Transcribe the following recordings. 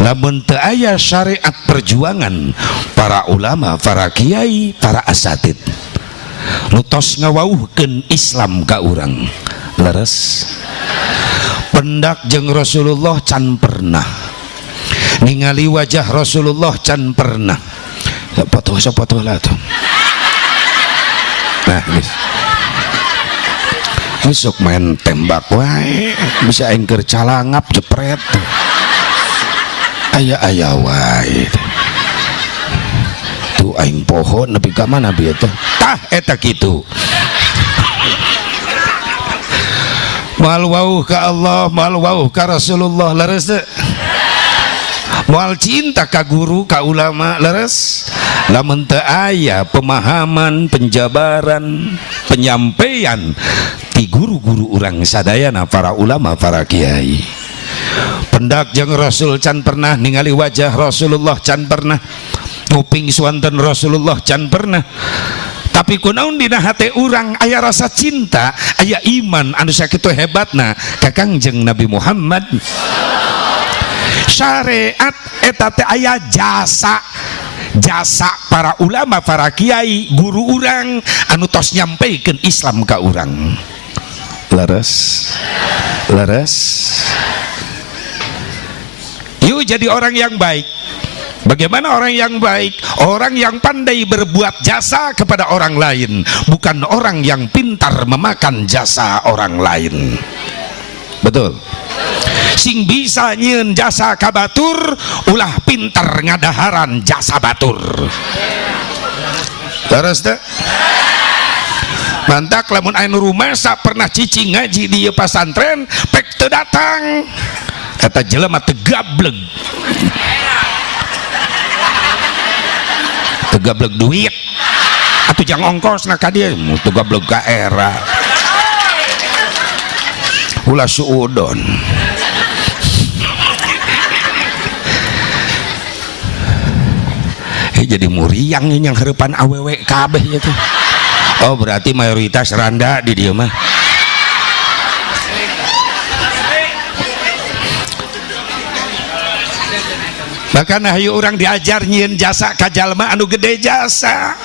lamun teu aya syariat perjuangan para ulama, para kiai, para asatid nu tos ngawauhkeun Islam ka urang leres. Pendak jeung Rasulullah can pernah ningali wajah Rasulullah, can pernah foto lah tuh. Nah ini sok main tembak wae bisa engker calangap jepret tuh. Aya wae tuh aing pohon nepi ka mana bieu teh tah eta kitu. Moal wauh ka Allah, moal wauh ka Rasulullah leres teh. Moal cinta ka guru, ka ulama leres. Lamun teu aya pemahaman, penjabaran, penyampaian ti guru-guru urang sadayana, para ulama, para kiai. Pendak jeung Rasul can pernah ningali wajah Rasulullah, can pernah nguping suanten Rasulullah, can pernah. Tapi kunaon dina hate urang aya rasa cinta, aya iman anu sakitu hebatna ka Kangjeng Nabi Muhammad. Syariat eta teh aya jasa para ulama, para kiai, guru urang anu tos nyampaikeun Islam ka urang. Leres. Yuk jadi orang yang baik. Bagaimana orang yang baik? Orang yang pandai berbuat jasa kepada orang lain, bukan orang yang pintar memakan jasa orang lain. Betul. Sing bisa nyieun jasa ka batur ulah pintar ngadaharan jasa batur. Terus teh mantak lamun anu rumasa pernah cicing ngaji di pesantren pek teu datang eta jelema teu gableg. Teu gableg duit atuh jang ongkosna ka dieu teu gableg ka era. Ulah suudon. Jadi muriang yang harapan awewe kabeh itu. Oh berarti mayoritas randa di dia mah. Bahkan hayu orang diajar nyieun jasa ka jalma anu gede jasa.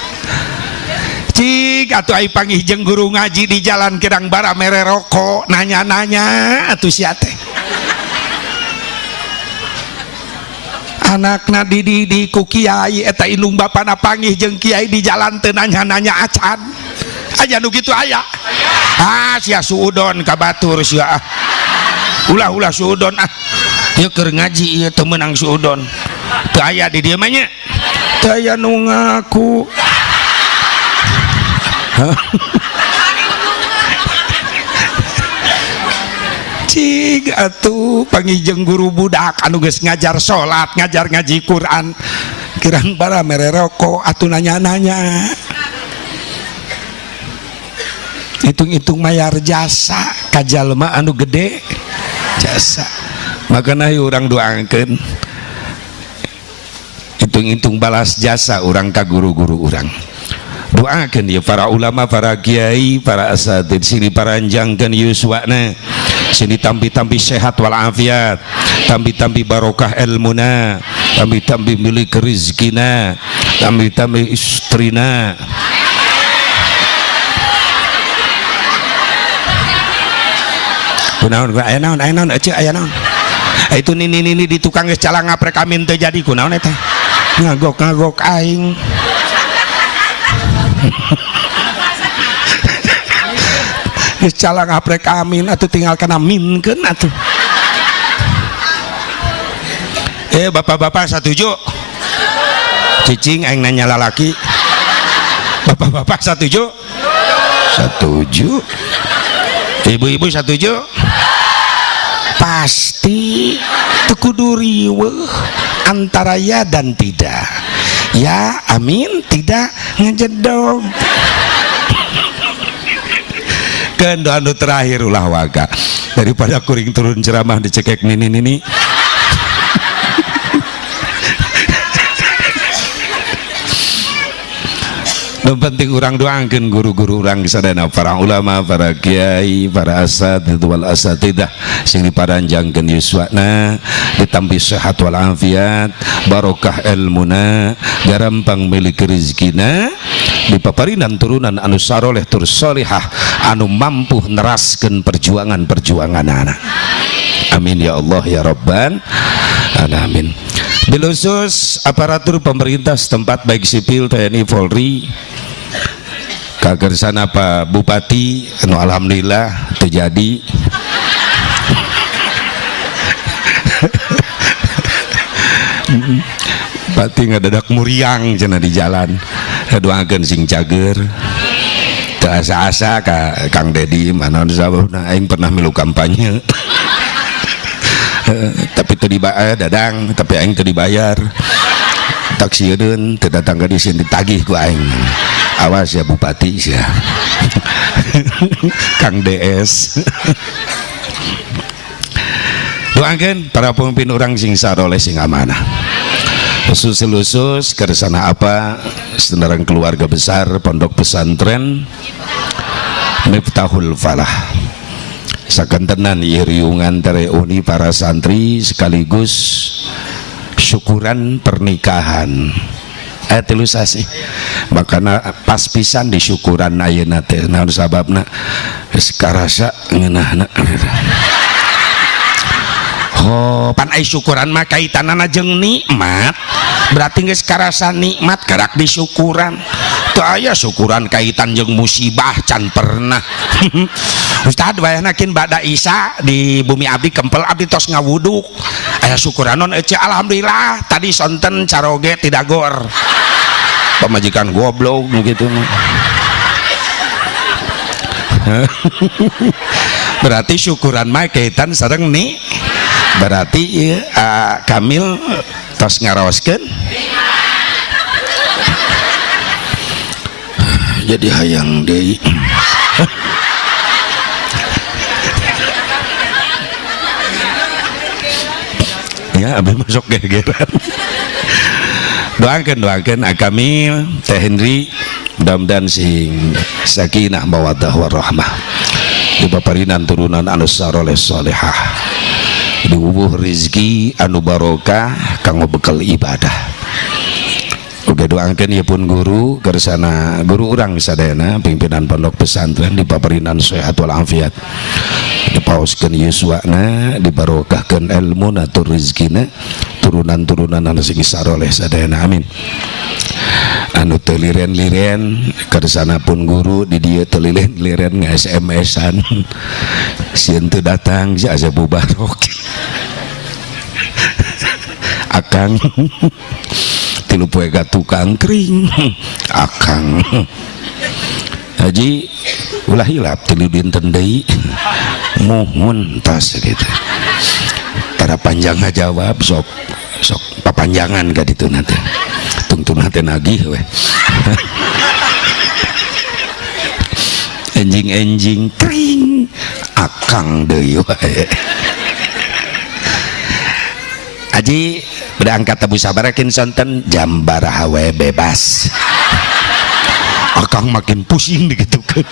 Cik atuh ai panggih jeung guru ngaji di jalan Kedang Bara mere rokok nanya-nanya atuh sia teh. Anakna di ku kiai eta indung bapana panggih jeung kiai di jalan teu nanya-nanya acan. Aya nu kitu aya. Ah sia suudon ka batur sia. Ulah suudon ah. Ieu keur ngaji ieu teu meunang suudon. Teu aya di dieu mah nya. Teu aya nu ngaku. Cing atuh panggih jeung guru budak anu geus ngajar salat, ngajar ngaji Quran, kirang bara mere rokok atuh nanya-nanya. Hitung-hitung mayar jasa ka jalma anu gede jasa. Makana urang doakeun hitung-hitung balas jasa urang ka guru-guru urang. Doakeun ya para ulama, para kiai, para asatid sini paranjangkeun yuswana. Sini tampi-tampi sehat walafiat, tampi-tampi barokah ilmuna, tampi-tampi milik rizkina, tampi-tampi istrina. Kunaon aya naon ece aya naon. Itu nini di tukang geus calang ngaprek amin teu jadi kunaon eta. Ngagok aing. Calang aprek amin atuh tinggal kana minkeun atuh. Bapak-bapak setuju? Cicing aing nanya lalaki. Bapak-bapak setuju? Setuju. Ibu-ibu setuju? Pasti teu kudu riweuh antara ya dan tidak. Ya amin, tidak ngejedog. Kan doa terakhir ulah waga daripada kuring turun ceramah dicekek nini yang penting orang doakan guru-guru orang sadana, para ulama, para kiai, para asatidz wal asatidah sing diparanjangkeun yuswana, ditampi sehat wal afiat, barokah ilmuna, garampang milik rezekina, dipaparinan turunan anu saroleh tur solihah anu mampu neraskeun perjuangan-perjuangan anak. Amin ya Allah ya Rabbal alamin. Bil khusus aparatur pemerintah setempat baik sipil, TNI, Polri, kagersana Pak Bupati anu alhamdulillah terjadi Bupati ngadadak muriang cenah di jalan, doakeun sing cager teu asa-asa ka Kang Dedi mana sababna aing pernah milu kampanye tapi teu dibayar dadang, tapi aing teu dibayar taksieun teu datang ka dieu ditagih ku aing. Awas ya Bupati ya Kang DS. Doakeun para pemimpin orang sing saroleh sing amanah, khusus kersana apa senerang keluarga besar pondok pesantren Miftahul Falah sakentenan iriungan tereuni para santri sekaligus syukuran pernikahan telu sasi makana pas pisan di syukuran ayeuna teh naon sababna geus karasa ngeunahna. Oh, pan ai syukuran mah kaitanana jeung nikmat, berarti geus karasa nikmat gerak di syukuran. Teu aya syukuran kaitan jeung musibah can pernah. Ustad wayahna kin bada Isya di bumi abdi kempel abdi tos ngawuduk. Aya syukuranon ece alhamdulillah tadi sonten caroge tidak gor. Pamajikan goblok gitu mah. Berarti syukuran mah kaitan sareng nih. Berarti Kamil tos ngaraoskeun jadi hayang deui. Ya abis masuk gegeran. Doakeun Kamil, Teh Henry, mudah-mudahan sing sakinah mawaddah warahmah, dipaparinan turunan anu saroleh salehah, diubuh rezeki anu barokah kanggo bekal ibadah. Uga doakeun ieu pun guru kersana guru urang sadayana pimpinan pondok pesantren dipaparinan sehat wal afiat, dipaoskeun yuswana, dibarokahkeun ilmuna tur rezekina, turunan-turunan anu sing saroleh sadayana amin. Anu teu liren-liren kersana pun guru di dieu teu liren-liren nge-SMS-an sieun teu datang si asa bubarok akang tilu poe ka tukang kering akang haji ulah hilap tilu dinten deui muhun tas gitu tara panjang ngajawab sok papanjangan ka ditu nanti tungtung hati nagih weh. Enjing kring akang deui wae. Aji udah angkat tabu sabarakin sonten jam baraha we bebas. Akang makin pusing digitukeun.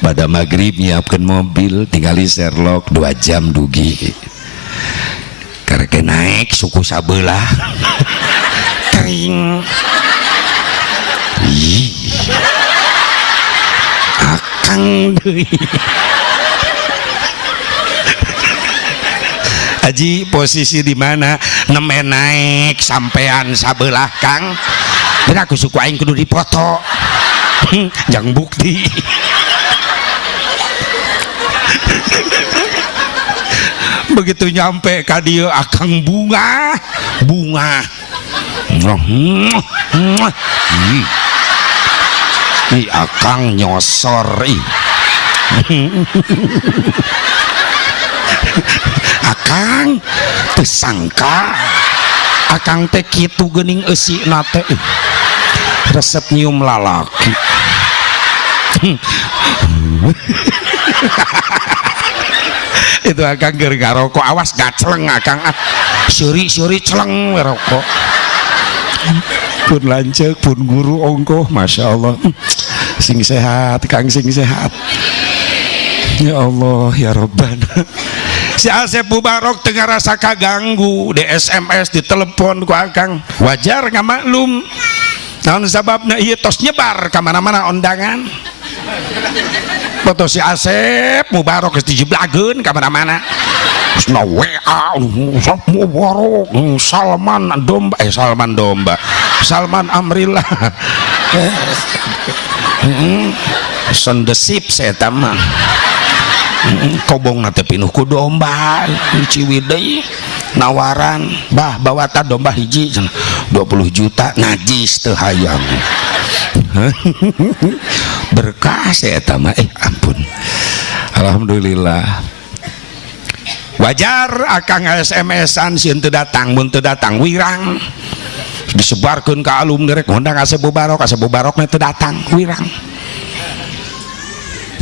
Pada maghrib nyiapkeun mobil tinggali Sherlock 2 jam dugi. Karek naik suku sabelah kering akang deui. Aji posisi di mana nemen naik sampean sabelah Kang, bener aku suku aing kudu dipoto jang bukti. Begitu nyampe ka dieu akang bunga akang nyosor akang tersangka akang teh kitu geuning eusina teh resep nyium lalaki. Itu akang keur ngarokok awas gacleng akang seuri celeng ngarokok pun lanceuk pun guru ongkoh Masya Allah sing sehat Kang sing sehat ya Allah ya Rabbana. Si Asep Mubarok tengah rasa kaganggu di SMS di telepon ku Akang wajar nggak maklum naon sababna ieu tos nyebar ka mana-mana undangan foto si Asep Mubarok geus dijeblageun ka mana-mana geus na WA Mubarok Salman Domba Salman Amrillah sondesip saya tamah kobong nate pinuh ku domba ciwidey nawaran bah bawata domba hiji 20 juta najis teu hayang berkah saya tamah ampun alhamdulillah wajar Akang SMS-an sieun teu datang mun teu datang wirang disebarkeun ka alumni rek ngundang Asep Mubarok teu datang wirang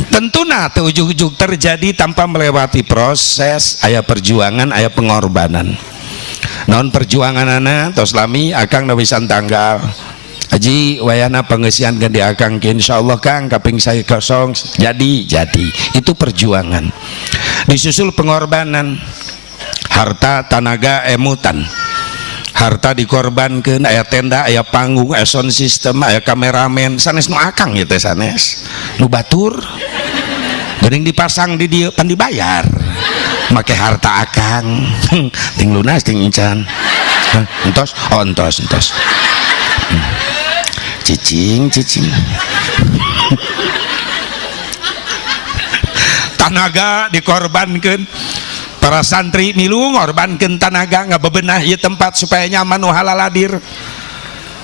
tentuna teu ujug-ujug terjadi tanpa melewati proses aya perjuangan aya pengorbanan naon perjuanganana tos lami Akang nawisan tanggal Haji wayana pengesian gede Akang insyaallah Kang kaping 10 jadi itu perjuangan disusul pengorbanan harta tanaga emutan harta dikorbankan aya tenda aya panggung aya sound system aya kameramen sanes nu Akang gitu sanes nu batur geuning dipasang di dieu pan dibayar make harta Akang ting lunas ting encan entos cicing tanaga dikorbankan para santri milu ngorbankan tanaga ngabebenah ieu tempat supaya nyaman nu halaladir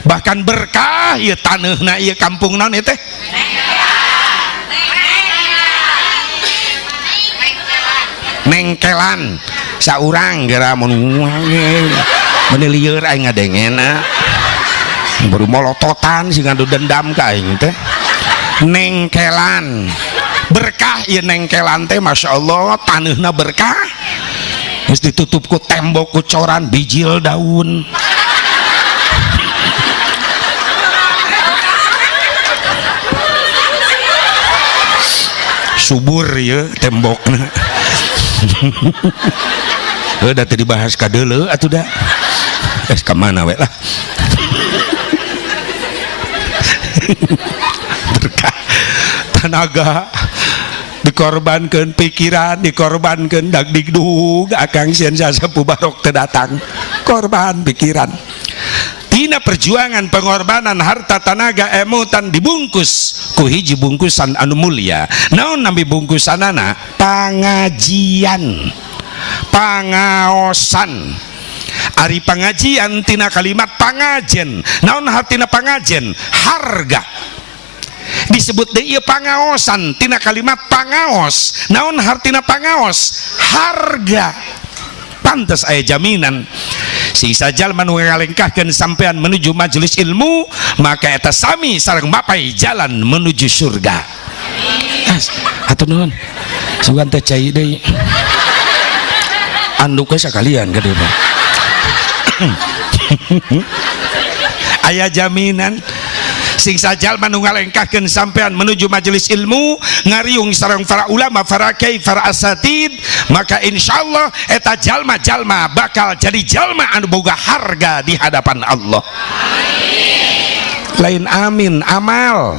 bahkan berkah ieu taneuhna ieu kampung naon ieu teh nengkelan saurang geura mun lieur aing ngadengena baru molototan sing ngadu dendam ka aing teh nengkelan berkah ieu nengkelan teh Masya Allah taneuhna berkah geus ditutup ku tembok ku coran bijil daun subur ieu tembokna udah tadi dibahas ka deuleu atuh da ka mana we lah berkah tenaga dikorbankan pikiran dikorbankan dagdikdug Akang sieun Asep Mubarok teu datang korban pikiran tina perjuangan pengorbanan harta tanaga emutan dibungkus ku hiji bungkusan anu mulia naon nambi bungkusanana pangajian pangaosan ari pangajian tina kalimat pangajen naon hartina pangajen harga disebut deui pangaosan tina kalimat pangaos naon hartina pangaos harga pantes aya jaminan sisa jalma nu ngalengkahkeun sampean menuju majelis ilmu maka eta sami sareng mapai jalan menuju surga atuh nuhun sugan teh cai deui anduk we sakalian ka dieu aya jaminan sing sajalma nu ngalengkahkeun sampean menuju majelis ilmu ngariung sareng para ulama para kiai para asatid maka insyaallah eta jalma-jalma bakal jadi jalma anu boga harga di hadapan Allah lain amin amal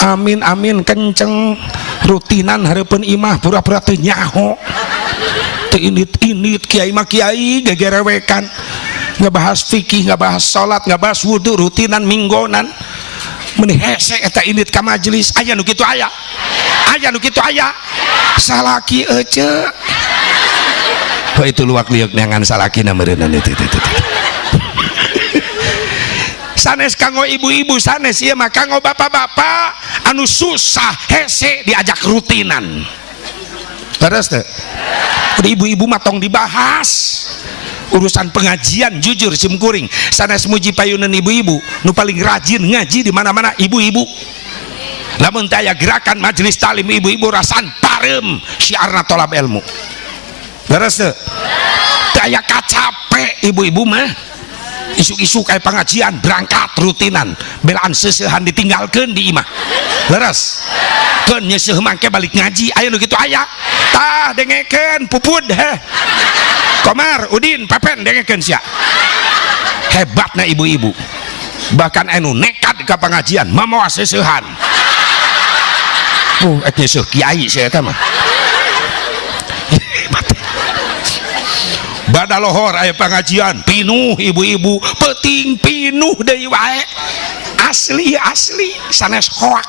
amin kenceng rutinan hareupeun imah pura-pura teu nyaho teu init kiai mah kiai gegerewekan ngebahas fikih ngebahas salat ngebahas wudu rutinan minggonan meni hese eta init ka majelis aya nu kitu aya salaki ece itu luak liuk neangan salakina meureunna itu sanes kanggo ibu-ibu sanes ieu mah kanggo bapak-bapak anu susah hese diajak rutinan terus teh ibu-ibu mah tong dibahas urusan pengajian jujur simkuring sanes muji payunan ibu-ibu nu paling rajin ngaji di mana-mana ibu-ibu lamun teh aya gerakan majelis talim ibu-ibu rasan parem syiarna tolab ilmu beres teh aya kacape ibu-ibu mah isu-isu kayak pengajian berangkat rutinan belaan seseuhan ditinggalkan di imah leres kan nyeseuh mangke balik ngaji aya nu kitu aya tah dengekeun pupud Komar Udin Pepen dengekeun sia hebatna ibu-ibu bahkan anu nekat ke pengajian mamawa seseuhan nyeseuh kiai saya mah badalohor aya pengajian pinuh ibu-ibu peting pinuh deui wae asli sanes hoak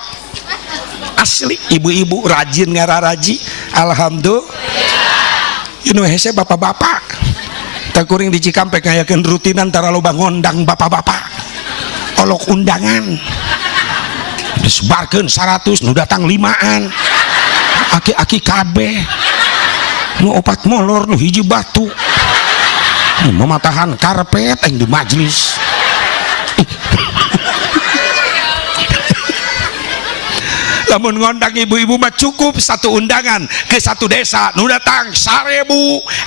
asli ibu-ibu rajin ngararaji alhamdulillah inu hese bapak-bapak tak kuring di Cikampek ngayakeun rutinan tara loba ngondang bapak-bapak olok undangan disebarkeun 100 nu datang 5an aki-aki kabeh nu opat molor nu hiji batu mematahan karpet yang di majlis lamun ngondang ibu-ibu mah cukup satu undangan ke satu desa nu datang 1000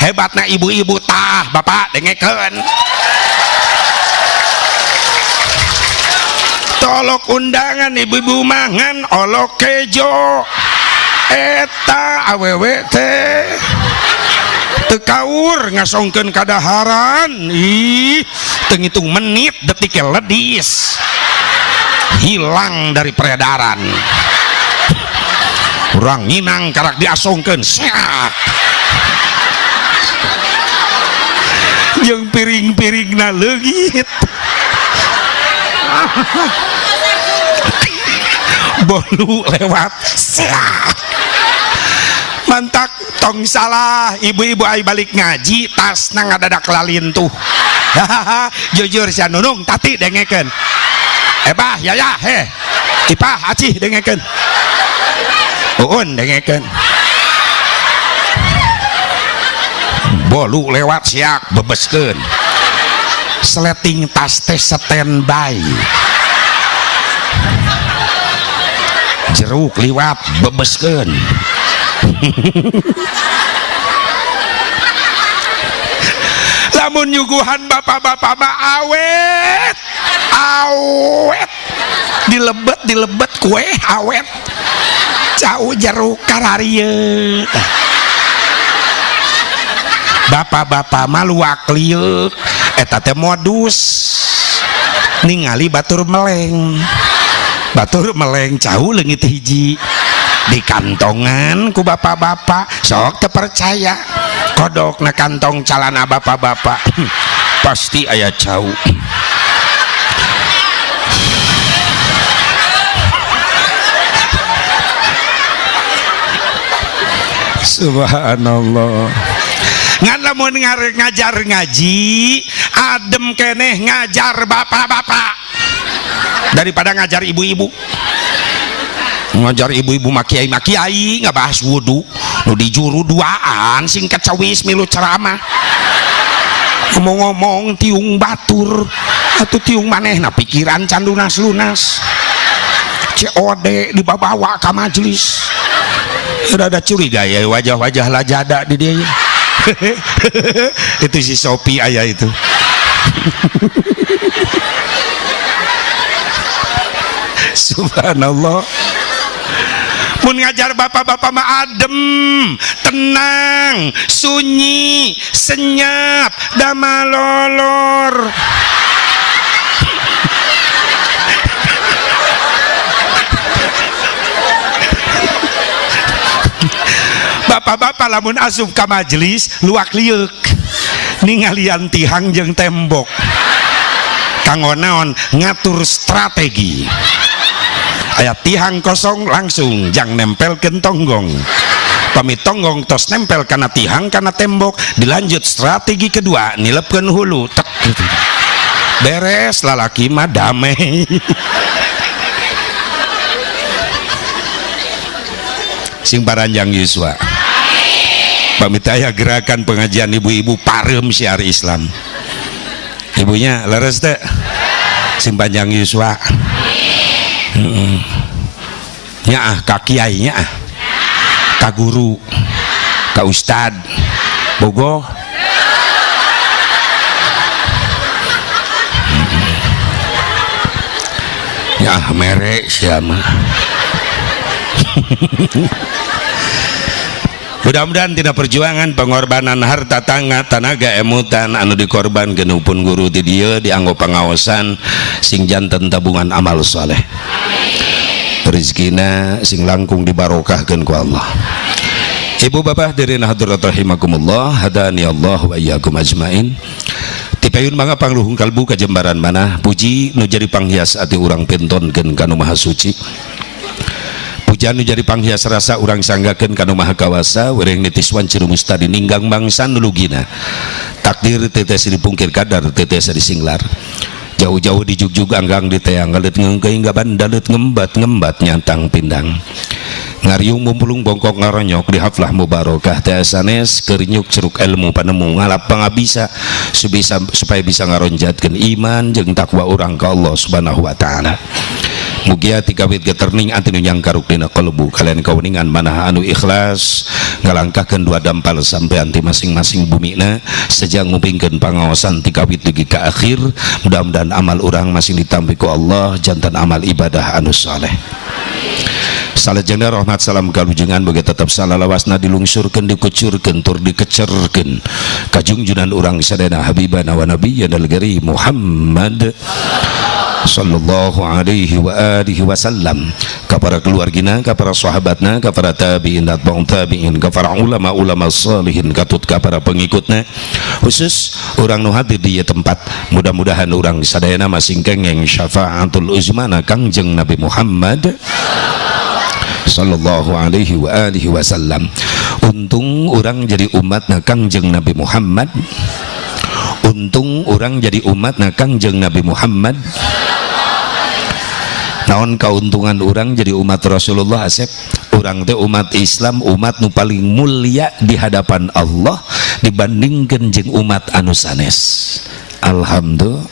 hebatna ibu-ibu tah bapak dengekeun tolok undangan ibu-ibu mangan olok kejo eta awewe teh tekaur ngasongkeun kadaharan tenghitung menit detiknya ledis hilang dari peredaran urang nginang karak diasongkeun seak jeung piring-piringna leungit bolu lewat seak mantak tong salah ibu-ibu ai balik ngaji tasna ngadadak lalintuh jujur sia Nunung tati dengekeun bah yaya ipah acih dengekeun uun dengekeun bolu lewat siak bebeskeun sleting tas teh standby jeruk liwat bebeskeun lamun nyuguhan bapak-bapak mah awet dilebet kue awet cau jeruk kararieu bapak-bapak mah luak liuk eta teh modus ningali batur meleng cau leungit hiji di kantongan ku bapak-bapak sok terpercaya kodok na kantong calana bapak-bapak pasti aya cau subhanallah ngan lamun ngajar ngaji adem keneh ngajar bapak-bapak daripada ngajar ibu-ibu ngajar ibu-ibu makiai ngabahas wudu nu di juru duaan singkat cawis milu ceramah ngomong-ngomong tiung batur atau tiung manehna pikiran can lunas COD dibawa ke majelis ada curiga ya wajah-wajah lajada di dia itu si Sopi ayah itu subhanallah mun ngajar bapak-bapak mah adem tenang sunyi senyap damalolor bapak-bapak lamun asup ka majelis luak liuk ningalian tihang jeung tembok kanggo naon ngatur strategi aya tihang kosong langsung jang nempelkeun tonggong pamit tonggong tos nempel kana tihang kana tembok dilanjut strategi kedua nilepkeun hulu tek beres lalaki mah damai sing paranjang Yuswa pamit aya gerakan pengajian ibu-ibu parem syiar Islam ibunya leres teh sing panjang Yuswa nyaah ka kiai nyaah ka guru ka ustad bogoh ya merek siapa. Mudah-mudahan tidak perjuangan pengorbanan harta tenaga emutan anu dikorban genupun guru ti dieu dianggo pangaosan sing janten tabungan amal soleh, rezekina sing langkung dibarokahkeun ku Allah. Ibu bapak hadirin hadirat rahimakumullah, hadani Allah wa iyyakum ajmain. Tipayun mangga pangluhung kalbu kajembaran mana puji nu jadi panghias ati urang pentonkeun kanu maha suci. Pujian nu jadi panghias rasa urang sanggakeun kanu maha kawasa, wereng nitiswan cirumus tadi ninggang bangsa nulugina. Takdir tetes dipungkir kadar tetes disinglar. Jauh-jauh di jugjug anggang di teang galet ngengkeing gaban dalet ngembat nyantang pindang. Ngariung mumpulung bongkok ngaronyok di haflah mubarokah teh sanes kerinyuk ceruk ilmu panemu ngalap pangabisa supaya bisa ngaronjatkeun iman jeung takwa urang ka Allah Subhanahu wa taala. Mugia tikawit geterning anti nu nyangkaruk dina qalbu kalian kauningan manah anu ikhlas ngalangkahkeun dua dampal sampai anti masing-masing bumina sejang ngupingkeun pangaosan tikawit dugi ka akhir. Mudah-mudahan amal urang masing ditampi ku Allah jantan amal ibadah anu saleh. Salajengna rahmat salam kalujengan bagi tetap salalawasna dilungsurkeun dikucurkeun tur dikecerkeun ka junjunan urang sadana habibana wa nabiyyana al-gari Muhammad sallallahu alaihi wa alihi wasallam, ka para keluargina, ka para sahabatna, ka para tabi'in, atba'un tabi'in, ka para ulama-ulama salihin, katut ka para pengikutna, khusus orang nu hadir di tempat. Mudah-mudahan orang sadayana masing kengeng syafaatul uzmana Kangjeng Nabi Muhammad sallallahu alaihi wa alihi wasallam. Untung orang jadi umatna Kangjeng Nabi Muhammad. Untung orang jadi umatna Kangjeng Nabi Muhammad. Naon kauntungan orang jadi umat Rasulullah asep? Orang teh umat Islam, umat nu paling mulia di hadapan Allah dibandingkeun jeung umat anu sanes. Alhamdulillah.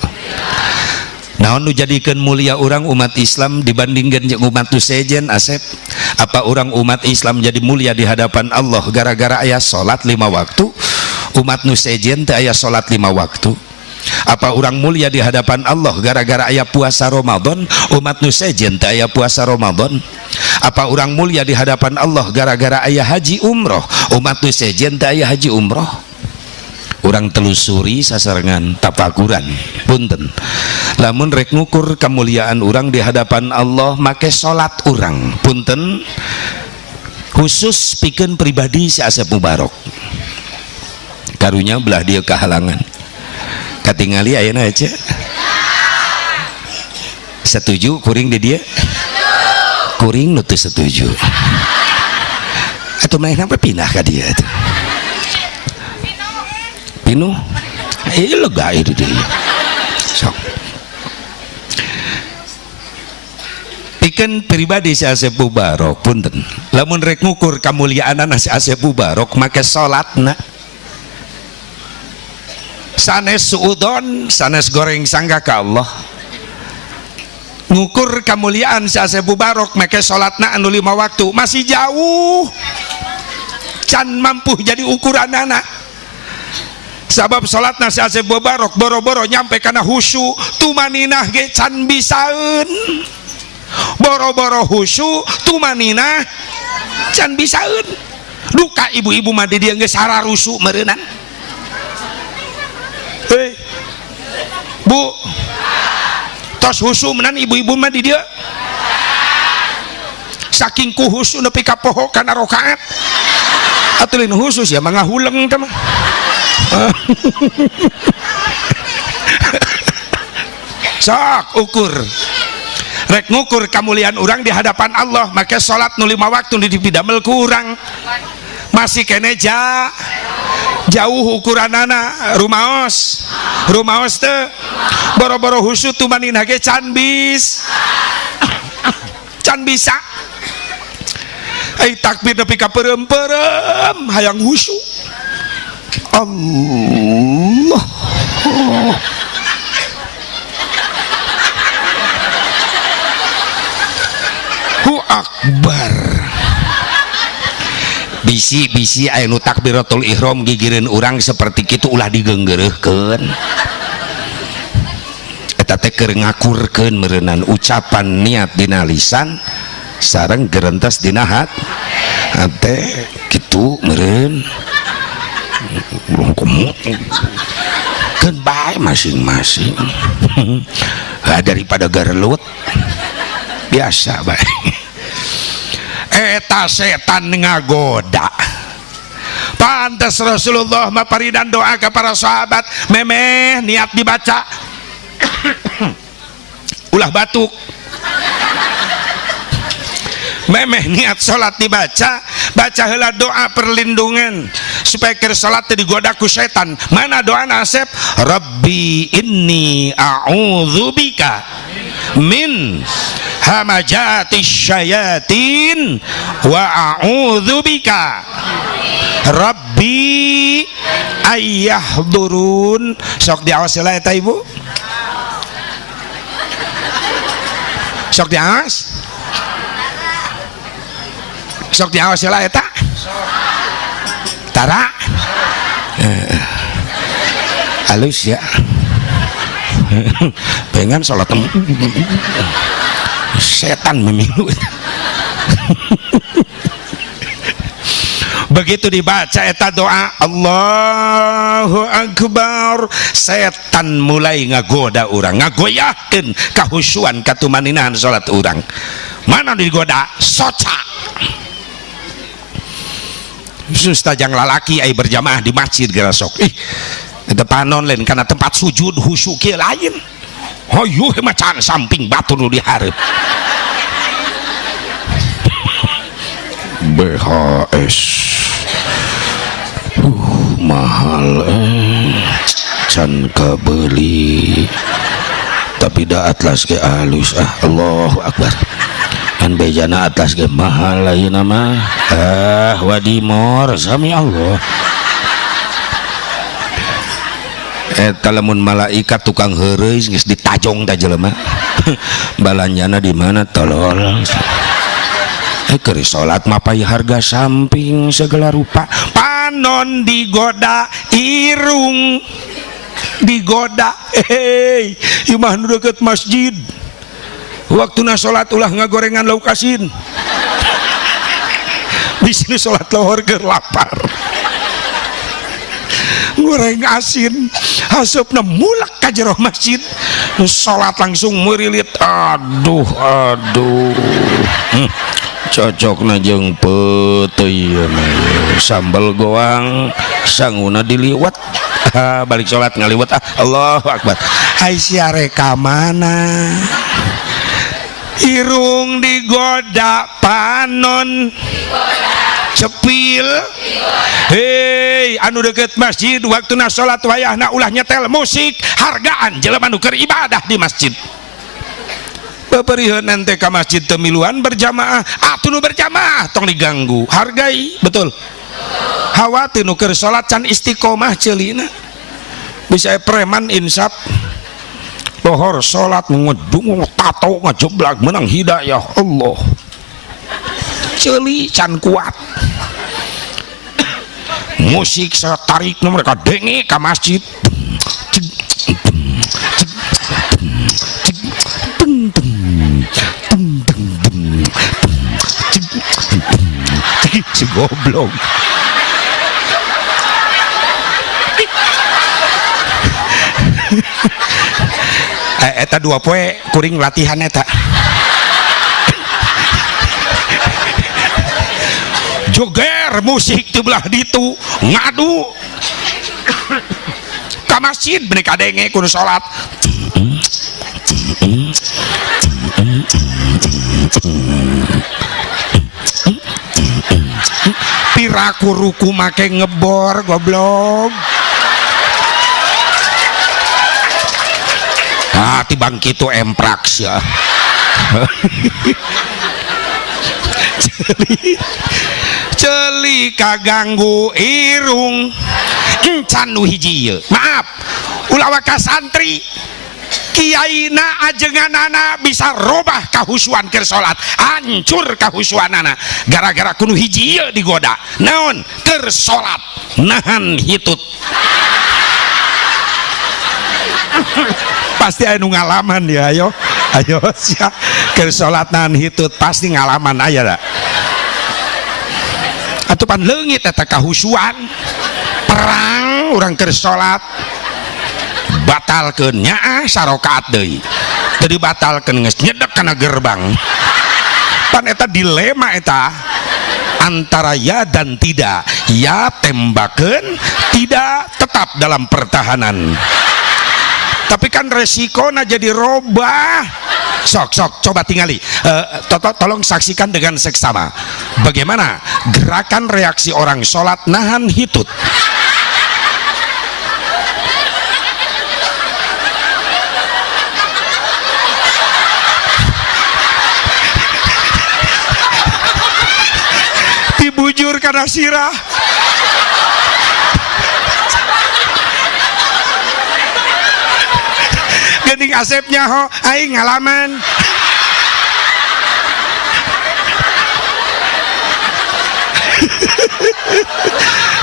Naon nu jadikeun mulia orang umat Islam dibandingkeun jeung umat nu sejen asep? Apa orang umat Islam jadi mulia di hadapan Allah gara-gara aya salat 5 waktu? Umat nu sejen teh aya salat 5 waktu. Apa orang mulia di hadapan Allah gara-gara aya puasa Ramadan? Umat nu sejen teh aya puasa Ramadan. Apa orang mulia di hadapan Allah gara-gara aya haji umroh? Umat nu sejen teh aya haji umroh. Orang telusuri sasarengan tafakuran punten. Lamun rek ngukur kemuliaan orang di hadapan Allah make salat orang punten khusus pikeun pribadi si Asep Mubarok. Karunya belah dia kehalangan. Katingali ayeuna aja. Setuju kuring di dia? Kuring nu teu setuju. Atuh main apa pindah ka dia atuh. Pinu? Lega itu dia. Sok. Pikeun pribadi si Asep Mubarok punten. Lamun rek ngukur kamuliaanna si Asep Mubarok make salatna. Sanes suudon, sanes goreng sangga ka Allah. Ngukur kemuliaan si Asep Mubarok make salatna anu 5 waktu masih jauh. Can mampu jadi ukuran anak. Sabab salatna si Asep Mubarok boro-boro nyampe kana husyu tumaninah ge can bisaeun. Boro-boro husyu tumaninah can bisaeun. Duka ibu-ibu mah di dieu geus sararusu meureunnan. Hei, Bu, tos husu menan ibu-ibu mah di dia. Saking ku husu nepi ka poho kana rakaat. Atuh lain husus ya mangga huleng teh mah. Sok ukur. Rek ngukur kemuliaan orang di hadapan Allah, make salat nu 5 waktu di dipidamel ku urang. Masih kene jauh ukuran anak rumaos teh boro-boro husut tumanin hage can bisa takbir nepi ka perem-perem hayang husu Allah Hu Akbar. Bisi-bisi aya nu takbiratul ihram gigireun urang seperti kitu ulah digeunggeureukkeun. Eta eta teh keur ngakurkeun meureunnan ucapan niat dina lisan sareng gerentas dina hate kitu meureun kan bae masing-masing. Daripada garelut biasa bae. Eta setan ngagoda. Pantes Rasulullah maparidan doa ke para sahabat, memeh niat dibaca ulah batuk, memeh niat sholat dibaca, baca heula doa perlindungan supaya keur sholat teu digoda ku setan. Mana doa Asep? Rabbi inni a'udzubika min hamajatis syayatin wa a'udzubika Rabbi ayyahdurun. Sok diawas heula eta ibu, sok diawas, sok diawas heula eta tara halus ya. Pengen sholat setan memilu. Begitu dibaca eta doa Allahu Akbar, setan mulai ngagoda urang, ngagoyahkeun kahusyuan katumaninan salat urang. Mana digoda? Soca. Sustajang lalaki ai berjamaah di masjid geura sok. Ih, eta panon lain kana tempat sujud khusyuk kieu lain. Hoyuh macan samping batu nu dihareup. BHS mahal can kabeli tapi da atlas ge alus. Allahu Akbar. Kan bejana atlas ge mahal lain mah wadimor sami Allah. Eta lamun malaikat tukang heureus geus ditajong ta jelema. Balanjana di mana tolol. Keur salat mah payah harga samping segala rupa. Panon digoda irung digoda. Hei, ieu mah nu deukeut masjid. Waktuna salat ulah ngagorengan lauk asin. Di sini salat lohor keur lapar. Goreng asin hasupna mulak ka jero masjid, salat langsung meurilit. Aduh cocokna jeung peuteui sambal goang sanguna diliwat. Balik salat ngaliwat. Allahu Akbar. Ai sia reka mana irung digoda, panon cepil. Hei, anu deket masjid waktuna salat wayahna ulah nyetel musik, hargaan jelema nu keur ibadah di masjid. Papariheun nanti ka masjid teu miluan berjamaah, atuh nu berjamaah tong diganggu, hargai betul. Hawa teu nu keur salat can istiqomah ceulina. Bisa preman insap lohor salat ngedung tato ngajeblag menang hidayah Allah. Ceuli can kuat. Musik saya tarik mereka denge ke masjid. Si goblok. Eta dua poe kuring latihan eta. Joger musik di belah ditu ngadu ka masjid bener kadenge kudu salat. Piraku ruku make ngebor goblok. Tibang kitu empraks ya. Celi kaganggu irung encan nu hiji ye. Maaf ulah ka santri kiaina ajenganana bisa robah kahusuan keur salat, hancur kahusuanana gara-gara kudu hiji ye digoda. Naon? Keur salat nahan hitut. pasti anu ngalaman ya. Ayo sia keur salat nahan hitut pasti ngalaman aya da. Atuh pan leungit eta kahusuan perang urang keur salat batalkeun nyaah sarokaat deui teu dibatalkeun geus nyedek kana gerbang. Pan eta dilema eta antara ya dan tidak. Ya tembakeun, tidak tetap dalam pertahanan. Tapi kan resikonya jadi robah. Sok coba tingali. Tolong saksikan dengan seksama bagaimana gerakan reaksi orang sholat nahan hitut. Dibujur karena sirah. Gening asepnya ho aing ngalaman.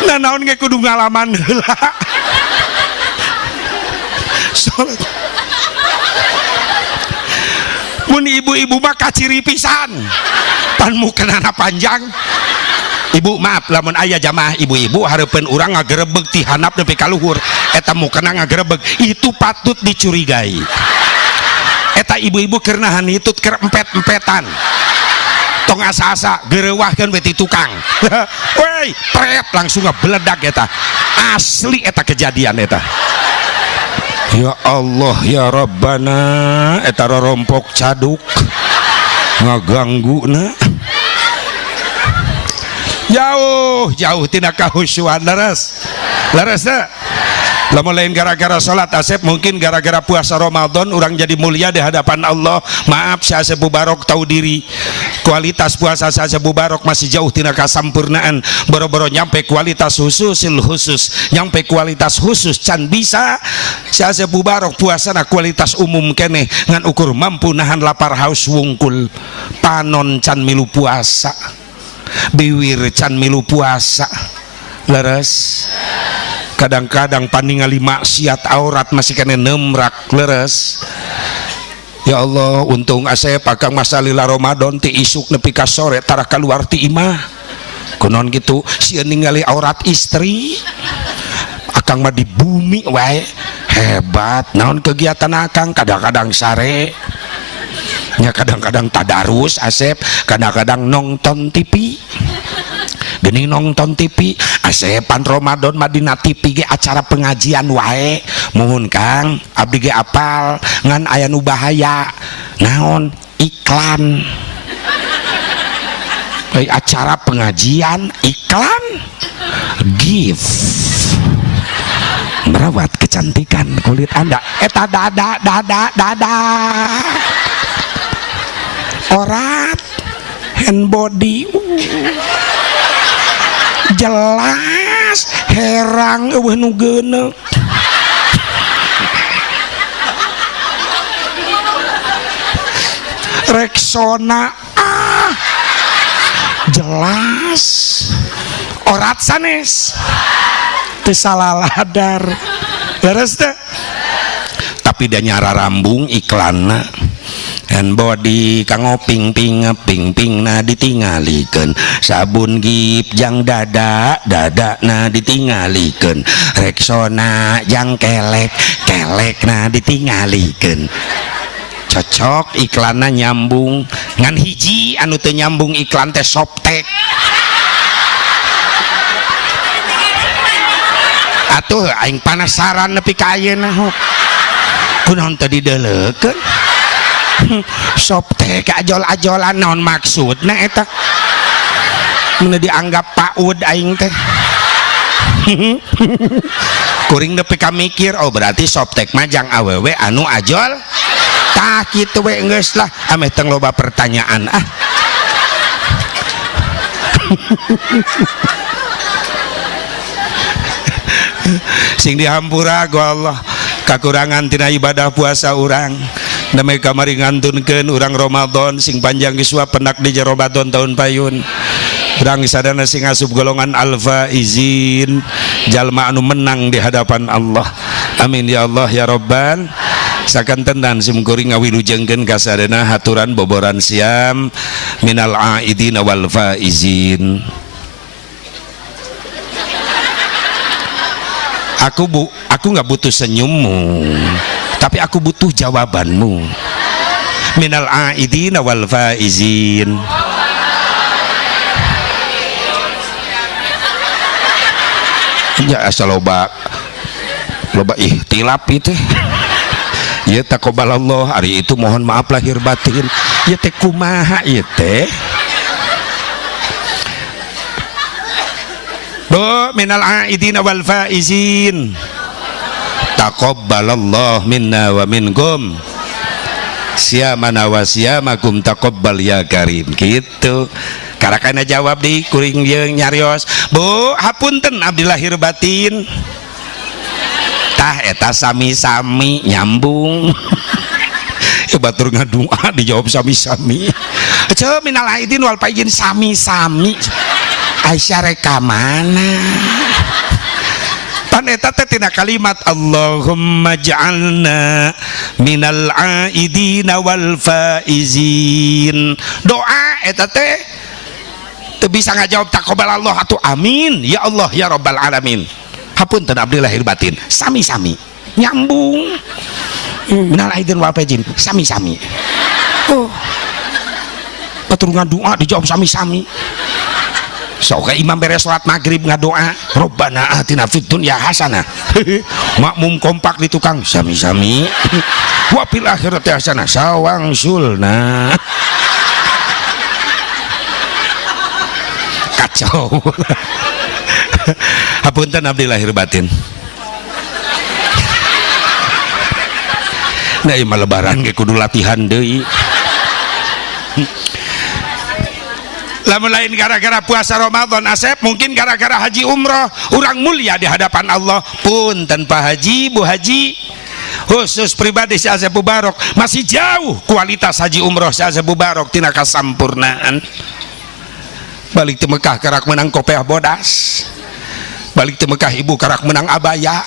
Nah naon ge kudu ngalaman heula. Salat mun ibu-ibu mah kaciri pisan pan mukenana panjang. Ibu maaf lamun aya jamaah ibu-ibu hareupeun urang ngagerebeg ti handap nepi ka luhur eta mukena ngagerebeg itu patut dicurigai. Eta ibu-ibu keur nahan hitut keur empet-empetan tong asa-asa geureuwahkeun we ti tukang. Woi pret langsung ngebeledak eta asli eta kejadian eta. Ya Allah ya Rabbana eta rorompok caduk ngagangguna. Jauh tina kahusyuan. Leres teh lamun lain gara-gara salat Asep mungkin gara-gara puasa Ramadan orang jadi mulia di hadapan Allah. Maaf si Asep Mubarok tahu diri kualitas puasa si Asep Mubarok masih jauh tina kasampurnaan. Boro-boro nyampe kualitas khusus nyampe kualitas khusus can bisa si Asep Mubarok puasana kualitas umum keneh ngan ukur mampu nahan lapar haus wungkul panon can milu puasa biwir can milu puasa. Leres kadang-kadang paningali maksiat aurat masih kena nemrak. Leres ya Allah untung Asep akang masalila Ramadan ti isuk nepi ka sore tara keluar ti imah kunon gitu sieun ningali aurat istri akang mah di bumi wae hebat. Naon kegiatan akang kadang-kadang sare nya kadang-kadang tadarus Asep kadang-kadang nonton TV geuning nonton TV Asepan Ramadan Madinah TV ge acara pengajian wae muhun Kang abdi ge apal ngan aya nu bahaya naon iklan acara pengajian iklan gift merawat kecantikan kulit Anda eta dada orat hand body jelas herang eueuh nu geuneuk Rexona jelas orat sanes teu salaladar. Leres teh tapi da nyara rambung iklanna hand body kanggo ping-ping na ditingalikeun sabun gip jang dada na ditingalikeun Rexona jang kelek na ditingalikeun. Cocok iklanna nyambung ngan hiji anu teu nyambung iklan teh Softtek atuh aing penasaran nepi ka ayeuna kunaon teh dideuleukeun Softtek ajol-ajolan naon maksudna eta mun dianggap paud aing teh kuring nepi ka mikir oh berarti Softtek mah jang awewe anu ajol tah kitu we geus lah ameh teng loba pertanyaan sing dihampura ku Allah kakurangan tina ibadah puasa urang damai kamari ngantunkeun urang Ramadan sing panjang geus penak di jero Ramadan tahun payun urang sadana sing asup golongan al-faizin jalma anu menang di hadapan Allah. Amin ya Allah ya Rabbal. sakantenan simkuring ngawilujengkeun kasadana haturan boboran siam minal aidina wal faizin. Aku nggak butuh senyummu, tapi aku butuh jawabanmu. Minal aidina wal faizin. Ya asal loba ihtilaf itu. Ya taqabbalallah, hari itu mohon maaf lahir batin. Ya teh kumaha ieu teh? Bu minal aidina wal faizin. Taqabbalallah minna wa minkum. Siamana wa siamakum taqabbal ya karim. Gitu. Karakana jawab di kuring jeung nyarios, Bu hapunten abdi lahir batin. Tah eta sami-sami nyambung. Batur ngadua dijawab sami-sami. Ceu minal aidin wal faizin sami-sami. Aisyah reka mana? Pan eta teh tina kalimat Allahumma ja'alna minal aidina wal faizin. Doa eta teh teu bisa ngajawab taqabbalallah atuh amin ya Allah ya rabbal alamin. Hapunten abdi lahir batin sami-sami nyambung. Minal aidin wal faizin sami-sami. Oh. Batur ngadoa dijawab sami-sami. Sok imam beres salat maghrib ngadoa Rabbana atina fid dunya hasanah. Makmum kompak di tukang sami-sami. Wa fil akhirati hasanah sawang sulna. Kacau. Hapunten abdi lahir batin. Nah ieu lebaran ge kudu latihan deui. Lamun lain gara-gara puasa Ramadan Asep, mungkin gara-gara haji umroh urang mulia di hadapan Allah. Pun tanpa haji Bu Haji khusus pribadi si Asep Mubarok masih jauh kualitas haji umroh si Asep Mubarok tina kasampurnaan. Balik teu Mekah karak menang kopiah bodas, balik teu Mekah ibu karak menang abaya,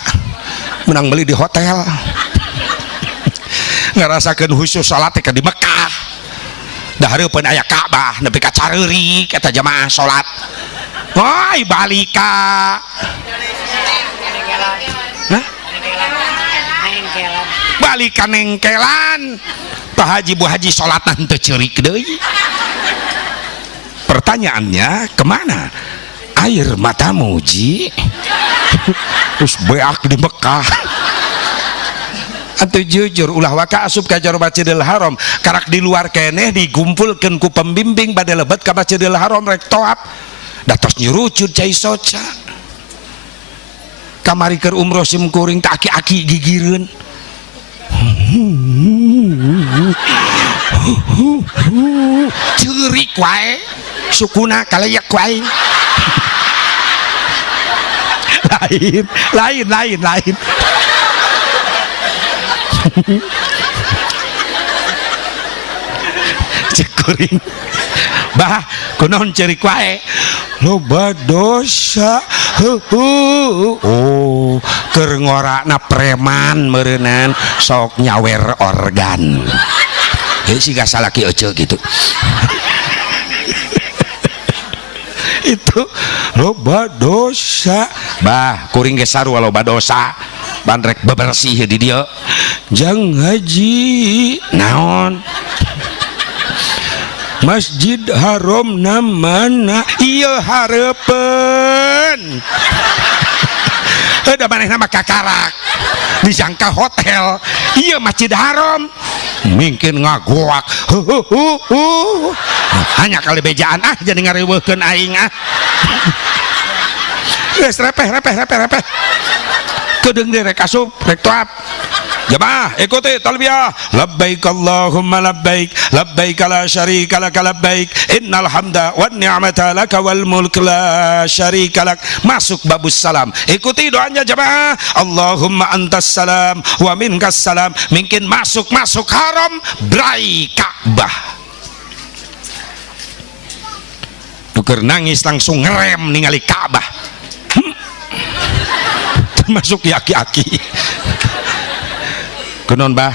menang beli di hotel. Ngarasakeun khusyuk salat teh di Mekah. Da hareupeun aya Ka'bah nepi ka careurik eta jamaah salat. Woi balika. Hah? Balika nengkelan. Pak Haji Bu Haji salatan teu ceurik deui. Pertanyaannya kemana air matamu Ji? Terus beak di Mekah. Atau jujur ulah waka asup ka jero Masjidil Haram karak di luar keneh digumpulkeun ku pembimbing bade lebet ka Masjidil Haram rek toab datos nyurucut cai soca kamari keur umroh sim kuring teh aki-aki gigireun ceurik wae sukuna kalayak wae. lain cekuring bah kunaon ceurik wae loba dosa. Oh keur ngorakna preman meureunan sok nyawer organ heuh siga salaki ece gitu. Itu loba dosa bah kuring ge sarua loba dosa bandrek bebersih di dia jang haji naon Masjid Haram namana iya hareupeun da manehna mah kakarak disangka hotel iya Masjid Haram mungkin ngagoak hanya kali bejaan jadi ngareuweuhkeun aing geus repeh kedeung di rek asup rek toab jamaah ikuti talbiyah labbaik Allahumma labbaik labbaik la syarika lak labbaik innal hamda wan ni'mata lak wal mulk la syarika lak. Masuk babus salam, ikuti doanya jamaah. Allahumma antas salam wa minkas salam. Mungkin masuk haram brai Ka'bah tuker nangis langsung ngerem ningali Ka'bah. Masuk aki-aki kunon bah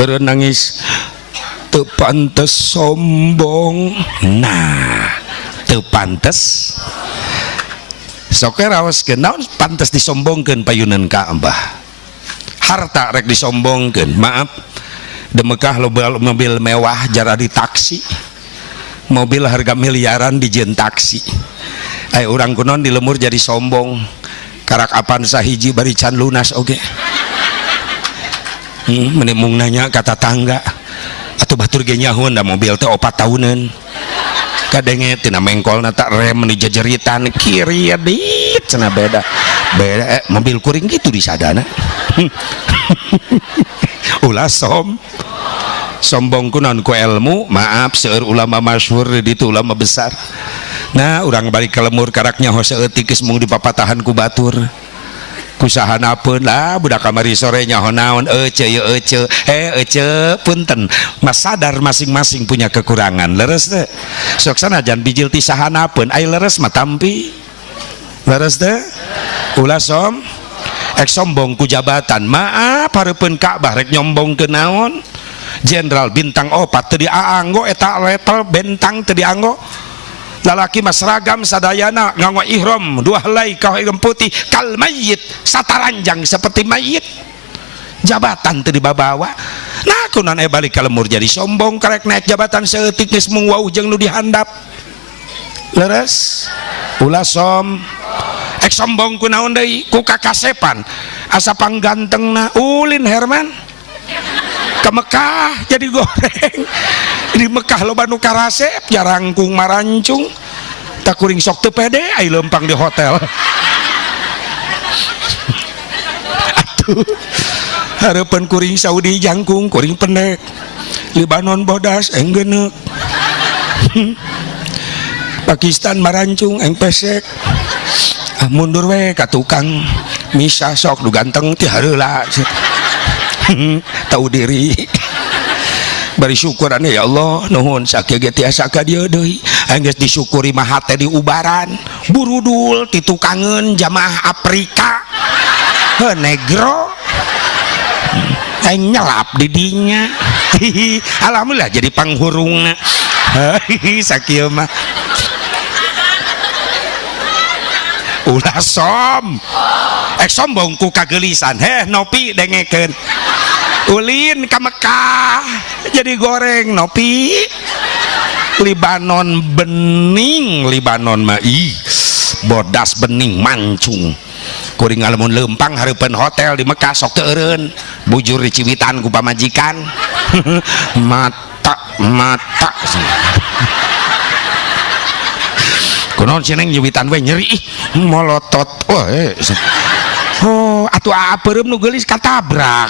eureun nangis teu pantes sombong. Nah teu pantes sok raoskeun naon pantes disombongkeun payunan ka Abah. Harta rek disombongkeun, maaf di Mekah loba mobil mewah jara di taksi, mobil harga miliaran dijieun taksi. Ai urang kunon di lemur jadi sombong, karak apan sahiji bari can lunas oge. Menimung nanya kata tangga, atuh batur ge nyahoun da mobil teh 4 tahunan. Kadenge tina mengkolna tak rem meni jejeritan kiri adit cenah beda. Mobil kuring gitu di sadana. Ulah sombong kunon ku ilmu, maaf seueur ulama masyhur di ditu ulama besar. Nah urang balik ke lemur karaknya hose eutik geus mung dipapatahan ku batur. Kusahanapeun lah budak kamari sore nyaho naon ece ye ece punten mas sadar masing-masing punya kekurangan leres teh sok sanajan bijil ti sahanapeun ai leres mah tampi leres teh ulah ek sombong ku jabatan maaf hareupeun Ka'bah rek nyombong ke naon jenderal bintang 4 teu dianggo eta level bentang teu dianggo lalaki mas seragam sadayana nganggo ihram 2 helai kain putih kal mayit sataranjang seperti mayit jabatan teu dibabawa. Nah kunaon balik ka lemur jadi sombong karek naik jabatan seeutik geus mung wauh jeung nu dihandap leres ulah ek sombong kunaon deui ku kakasepan asa panggantengna ulin Herman ke Mekah jadi goreng di Mekah loba nu karasep jarangkung marancung tak kuring sok teu pede ai lempang di hotel. Atuh hareupeun kuring Saudi jangkung kuring pendek Libanon bodas enggeneuk Pakistan marancung eng pesek mundur we ka tukang misa sok nu ganteng ti hareula tahu diri bari syukuran ya Allah nuhun sakieu ge tiasa ka dieu deui geus disyukuri mah hate di ubaran burudul ti tukangeun jamaah Afrika negro nyelap di dinya alhamdulillah jadi panghurungna sakieu mah ulah ek sombong ku kagelisan nopi dengekeun ulin ka Mekah jadi goreng nopi Libanon bening Libanon mah bodas bening mancung kuring ngalamun lempang hareupeun hotel di Mekah sok teu eureun bujur di Ciwitan ku pamajikan mata kunaon ceneng Ciwitan we nyeri molotot atuh apeureum nu geulis katabrak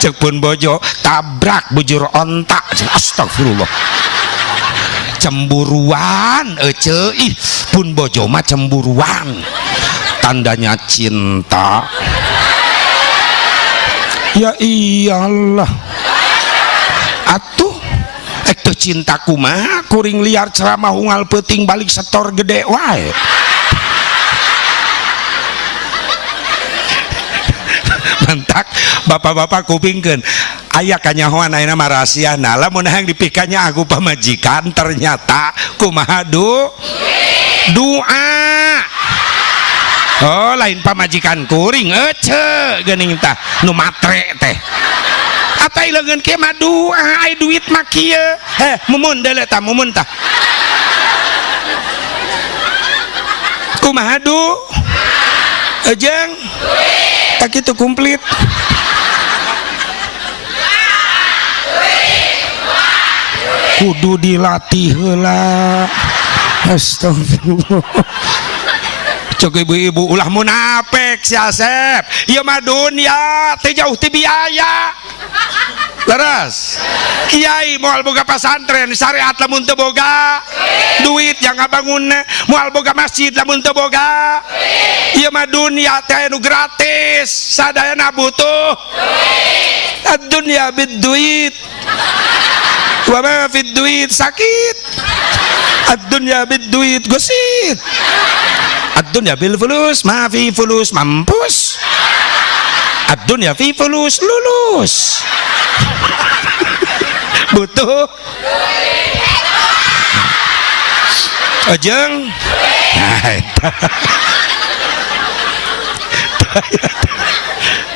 cek pun bojo tabrak bujur ontak astagfirullah cemburuan ece pun bojo mah cemburuan tandanya cinta ya iyalah atuh ek teu cinta kumaha kuring liar ceramah unggal peuting balik setor gede wae mantak bapak-bapak kupingkeun aya kanyahoan ayeuna mah rahasiana lamun hayang dipikanya aku pamajikan ternyata kumaha doa oh lain pamajikan kuring ece geuning tah nu matre teh atai leungeun kieu mah doa ai duit mah kieu mumun deuleu tah mumun tah kumaha ejeng tak itu komplit kudu dilatih heula astagfirullah cok ibu-ibu ulah munafik si Asep ieu mah dunya teh jauh ti biaya leres kiai moal boga pasantren syariat lamun teu boga duit yang ngabangunna moal boga masjid lamun teu boga ieu mah dunya teh anu gratis sadayana butuh ad-dunya bid-duit wa ma fid duit sakit ad-dunya bid-duit gosit ad-dunya bil fulus ma fi fulus mampus ad-dunya fi fulus, lulus. Butuh ajeng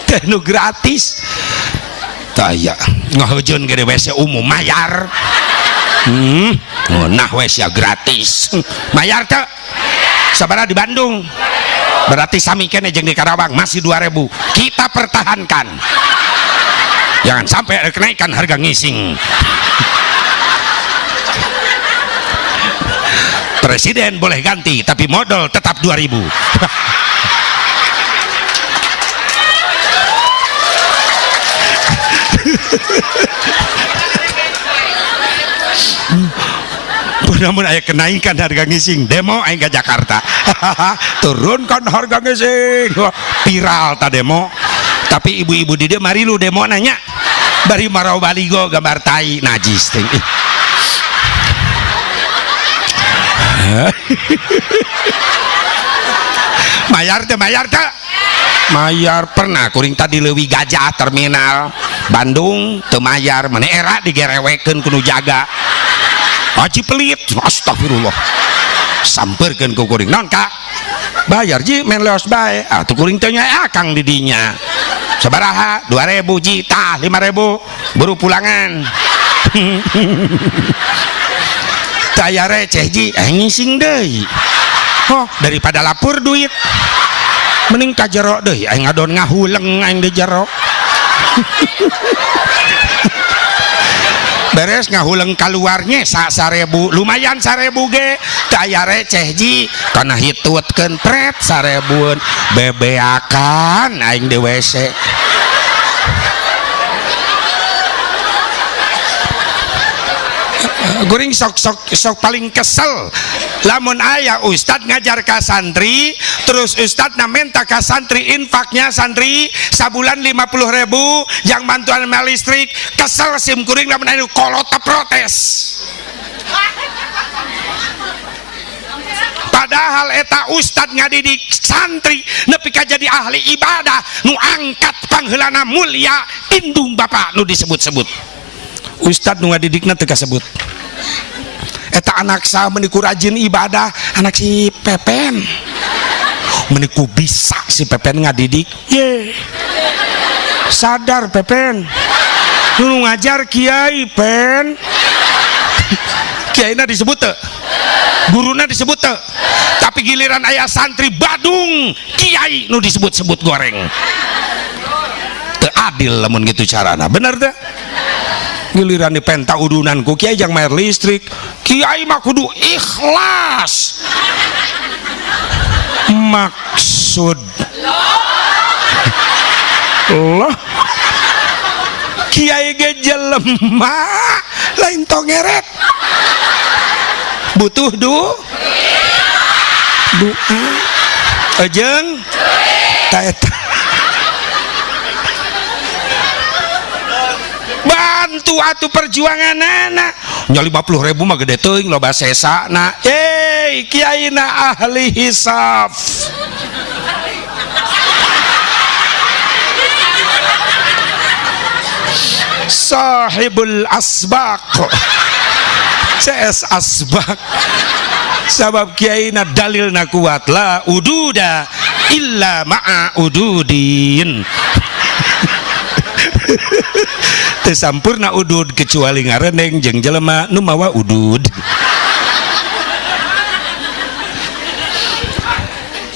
teh nu gratis taya ngahujeun gede WC umum mayar. Nah WC gratis mayar teh sabaraha di Bandung, berarti sami kene jeung di Karawang masih 2.000. Kita pertahankan, jangan sampai ada kenaikan harga ngising. Presiden boleh ganti tapi modal tetap 2.000. namun aya kenaikan harga ngising demo aing ke Jakarta. Turunkan harga ngising, viral ta demo. Tapi ibu-ibu di dia mari lu demo nanya bari marau baligo gambar tai najis teh. Mayar teh mayar pernah kuring tadi leuwih Gajah terminal Bandung teu mayar mana era digerewekeun kudu jaga Haji pelit, astagfirullah samperkeun ku kuring naon Kak bayar ji men leos bae atuh kuring teh nya akang di dinya sabaraha 2.000 ji tah 5.000 buru pulangan. Taya receh ji ngising deui daripada lapur duit mending ka jero deui aing ngadon ngahuleng aing di jero. Beres ngahuleng keluarnya 1.000 lumayan 1.000 ge taya receh ji kana hitutkeun pret 1.000 bebeakan aing di WC. Guring sok paling kesel lamun aya ustad ngajar ka santri terus ustad na minta ka santri infaknya santri sabulan 50.000 yang bantuan listrik kesel sim kuring lamun anu kolota protes. Padahal eta ustad ngadidik santri nepi ka jadi ahli ibadah nu angkat pangheulana mulia indung bapak nu disebut-sebut. Ustad nu ngadidikna teu kasebut. Eta anak sa meniku rajin ibadah anak si Pepen meniku bisa si Pepen ngadidik ye sadar Pepen lu ngajar kiai pen kiai na disebut te guruna disebut te tapi giliran ayah santri Badung kiai nu disebut-sebut goreng teu adil lamun gitu carana bener teh giliran dipenta udunan ku kiai jang bayar listrik kiai mah kudu ikhlas maksud Allah kiai ge jelema lain tongeret butuh doa ajeng taeta bantu atuh perjuangan anak nya 50.000 mah gede teuing loba sesana kiaina ahli hisab sahibul asbaq CS asbaq sabab kiaina dalilna kuat la ududa illa ma'a ududin. Teu sampurna udud kecuali ngareneng jeung jelema nu mawa udud.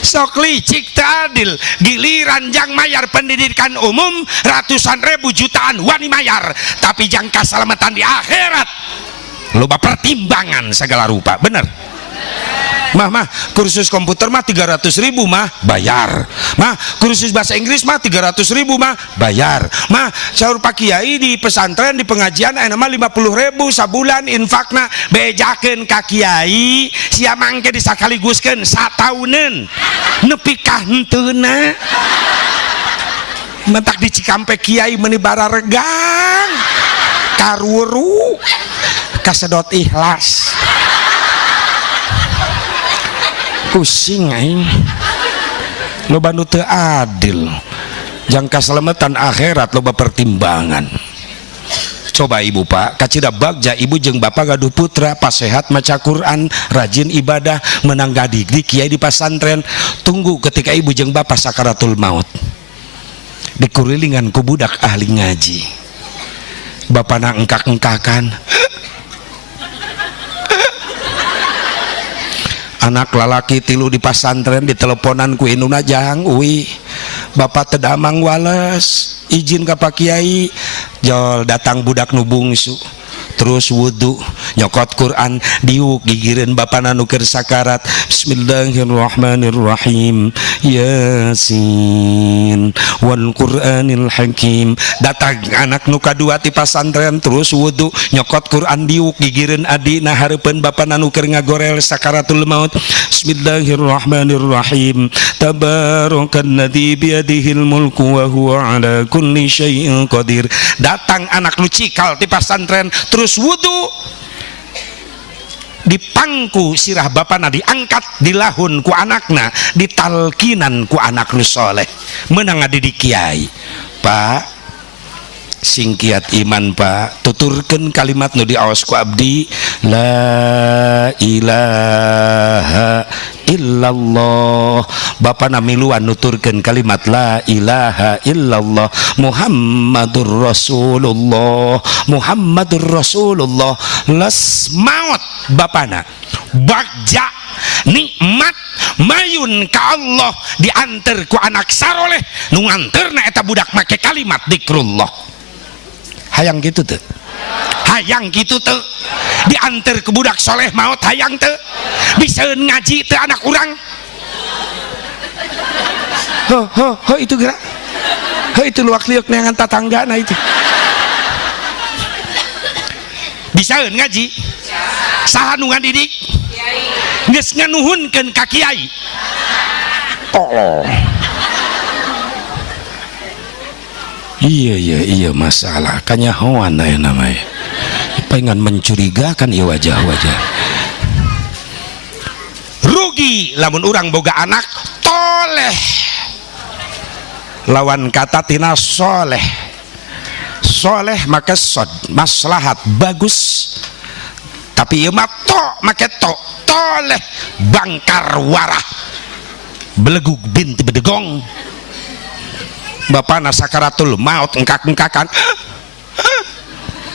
Sok licik teu adil giliran jang mayar pendidikan umum ratusan ribu jutaan wani mayar tapi jang kasalamatan di akhirat loba pertimbangan segala rupa bener. Mah kursus komputer mah 300.000 mah bayar, mah kursus bahasa Inggris mah 300.000 mah bayar, mah saur Pak Kiai di pesantren di pengajian aya mah 50.000 sabulan infakna bejakeun ka Kiai sia mangke disakaliguskeun satauneun nepi ka henteuna mentak di Cikampek Kiai meuni bararegang karuru kasedot ikhlas pusing aing loba nu teu adil jangka selamatan akhirat loba pertimbangan. Coba ibu pak kacida bagja ibu jeung bapak gaduh putra pas sehat maca Quran rajin ibadah menang gadik di kiai di pasantren, tunggu ketika ibu jeung bapak sakaratul maut dikurilingan ku budak ahli ngaji, bapak na engkak-engkakan anak lalaki tilu di pasantren diteleponan ku induna jang uwi bapak tedamang wales izin ka Pak Kiai jol datang budak nu bungsu terus wudu nyokot Quran diuk gigireun bapana nu keur sakarat bismillahirrahmanirrahim yasin wal qur'anil hakim, datang anak nu kadua ti pasantren terus wudu nyokot Quran diuk gigireun adina hareupeun bapana nu keur ngagorel sakaratul maut bismillahirrahmanirrahim tabarakalladzi biyadihil mulku wa huwa ala kulli syai'in qadir, datang anak nu cikal ti pasantren terus wudu dipangku sirah bapana diangkat dilahun ku anakna ditalkinan ku anak nu soleh menang ngadidik kiai. Pak singkiat iman pak tuturkeun kalimat nu diaos ku abdi la ilaha illallah, bapana miluan nuturkeun kalimat la ilaha illallah Muhammadur Rasulullah Muhammadur Rasulullah, les maut bapana bagja nikmat mayun ka Allah diantar ku anak saroleh nu nganterna eta budak make kalimat zikrullah. Hayang gitu tuh, hayang gitu tuh diantar ke budak soleh maut hayang tuh bisa ngaji tuh anak orang. Itu gerak itu luak liuk neangan tatangga nah itu bisa ngaji saha nu ngadidik geus nganuhunkeun ka kiai tolong. Iya masalah kanyahoan aya namanya pengen mencurigakan ieu wajah-wajah rugi lamun urang boga anak toleh lawan kata tina soleh soleh make sod maslahat bagus, tapi ieu mah to make to toleh bangkar warah belegug binti bedegong bapana sakaratul maut engkak-engkakan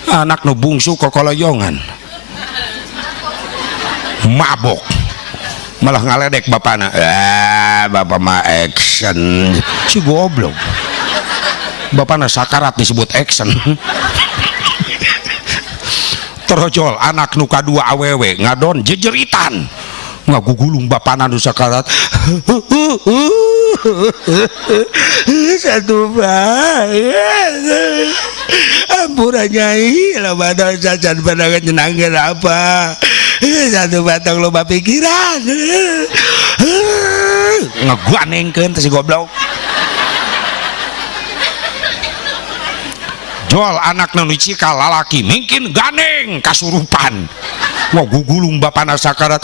anak nu bungsu kokoloyongan mabok malah ngaledek bapana bapak mah action si goblok bapana sakarat disebut action terojol anak nu kadua awewe ngadon jejeritan ngagugulung bapana nu sakarat satu ampura nyai lo badal jajan pandangan nyenangin apa satu batang loba pikiran ngeguanengkeun si goblok jual anak nu cikal lalaki mungkin ganeng kasurupan wah gugulung bapana sakarat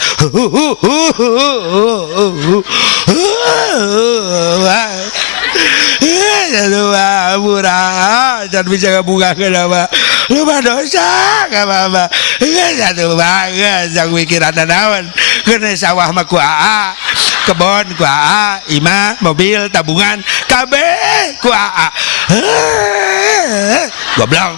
murah dan bisa ngebuka kenapa lupa dosa gak apa-apa satu banget yang mikiran nawan kena sawah mah ku AA kebon ku AA imah mobil tabungan KB ku AA goblok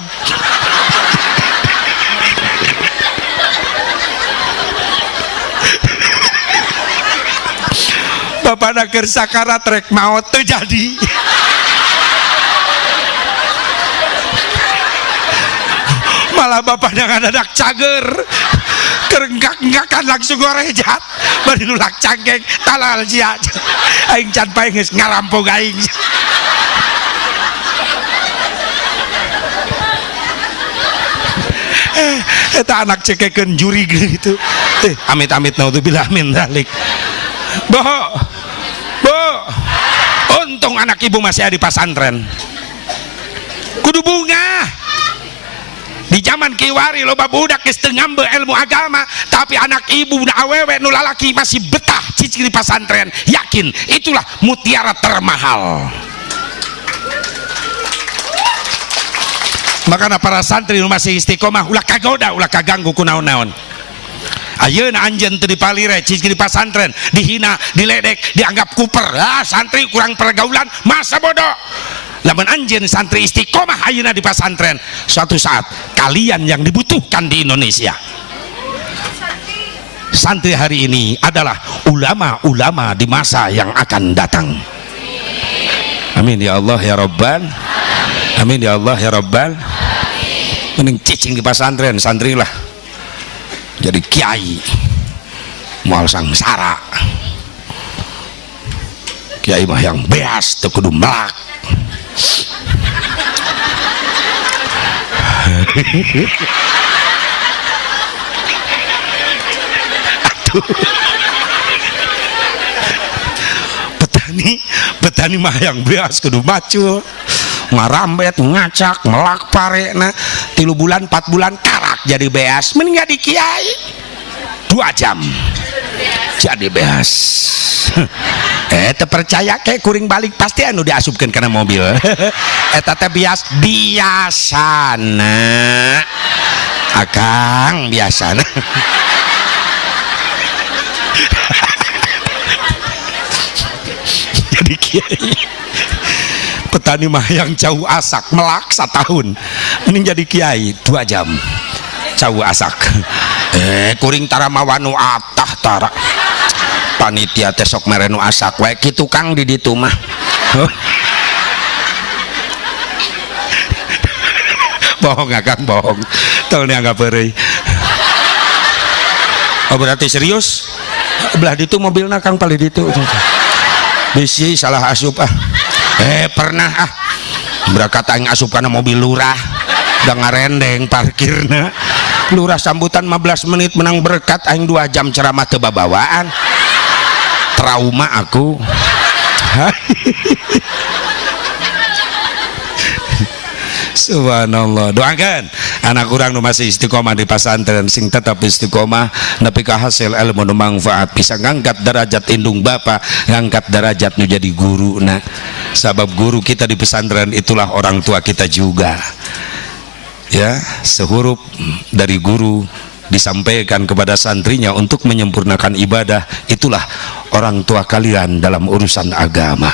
bapak nakir sakarat rek maut terjadi malah bapak dengan anak cager kerenggak-enggakan langsung gorejat bari nulak cangkeng talal sia aing can pae geus ngarampog aing eta anak cekekeun juri gitu amit-amit naudzubillah min dzalik. Bo, untung anak ibu masih ada di pasantren. Kudu bunga. Di zaman kiwari loba budak geus teu ngambe ilmu agama, tapi anak ibu da awewe nu lalaki masih betah cicing di pasantren. Yakin itulah mutiara termahal. Makanya para santri masih istiqomah ulah kagoda ulah kaganggu ku naon-naon. Ayeuna anjeun teu dipalire cicing di pasantren dihina diledek dianggap kuper, santri kurang pergaulan masa bodoh. Lamun anjeun santri istiqomah ayeuna di pasantren, suatu saat kalian yang dibutuhkan di Indonesia. Santri hari ini adalah ulama-ulama di masa yang akan datang. Amin ya Allah ya Rabbal. Amin ya Allah ya Rabbal. Mending cicing di pasantren santri lah jadi kiai moal sangsara. Kiai mah yang beas teu kudu melak. Aduh. Petani mah yang beas kudu macul ngarambet ngacak melak parena 3 bulan 4 bulan karak jadi beas mending jadi kiai 2 jam jadi beas. Terpercaya kayak kuring balik pasti anu diasupkan karena mobil. Eta teh biasana akang biasana. Jadi kiai petani mah yang jauh asak melak 1 tahun mending jadi kiai 2 jam jauh asak. Kuring tara mawanu atah tara panitia tesok merenu asak wae kitu Kang di ditu mah. Bohong Kang bohong tol dianggap euy. Oh berarti serius belah ditu mobilna Kang pali ditu bisi salah asup pernah berangkat aing asup kana mobil lurah da ngarendeng parkirna lurah sambutan 15 menit menang berkat aing 2 jam ceramah teu babawaan trauma aku. Subhanallah. Doakan anak kurang nu masih istiqomah di pasantren sing tetap istiqomah nepi ka hasil ilmu nu manfaat bisa ngangkat derajat indung bapa ngangkat derajat nu jadi guru. Nah sabab guru kita di pesantren itulah orang tua kita juga ya. Sehurup dari guru disampaikan kepada santrinya untuk menyempurnakan ibadah, itulah orang tua kalian dalam urusan agama.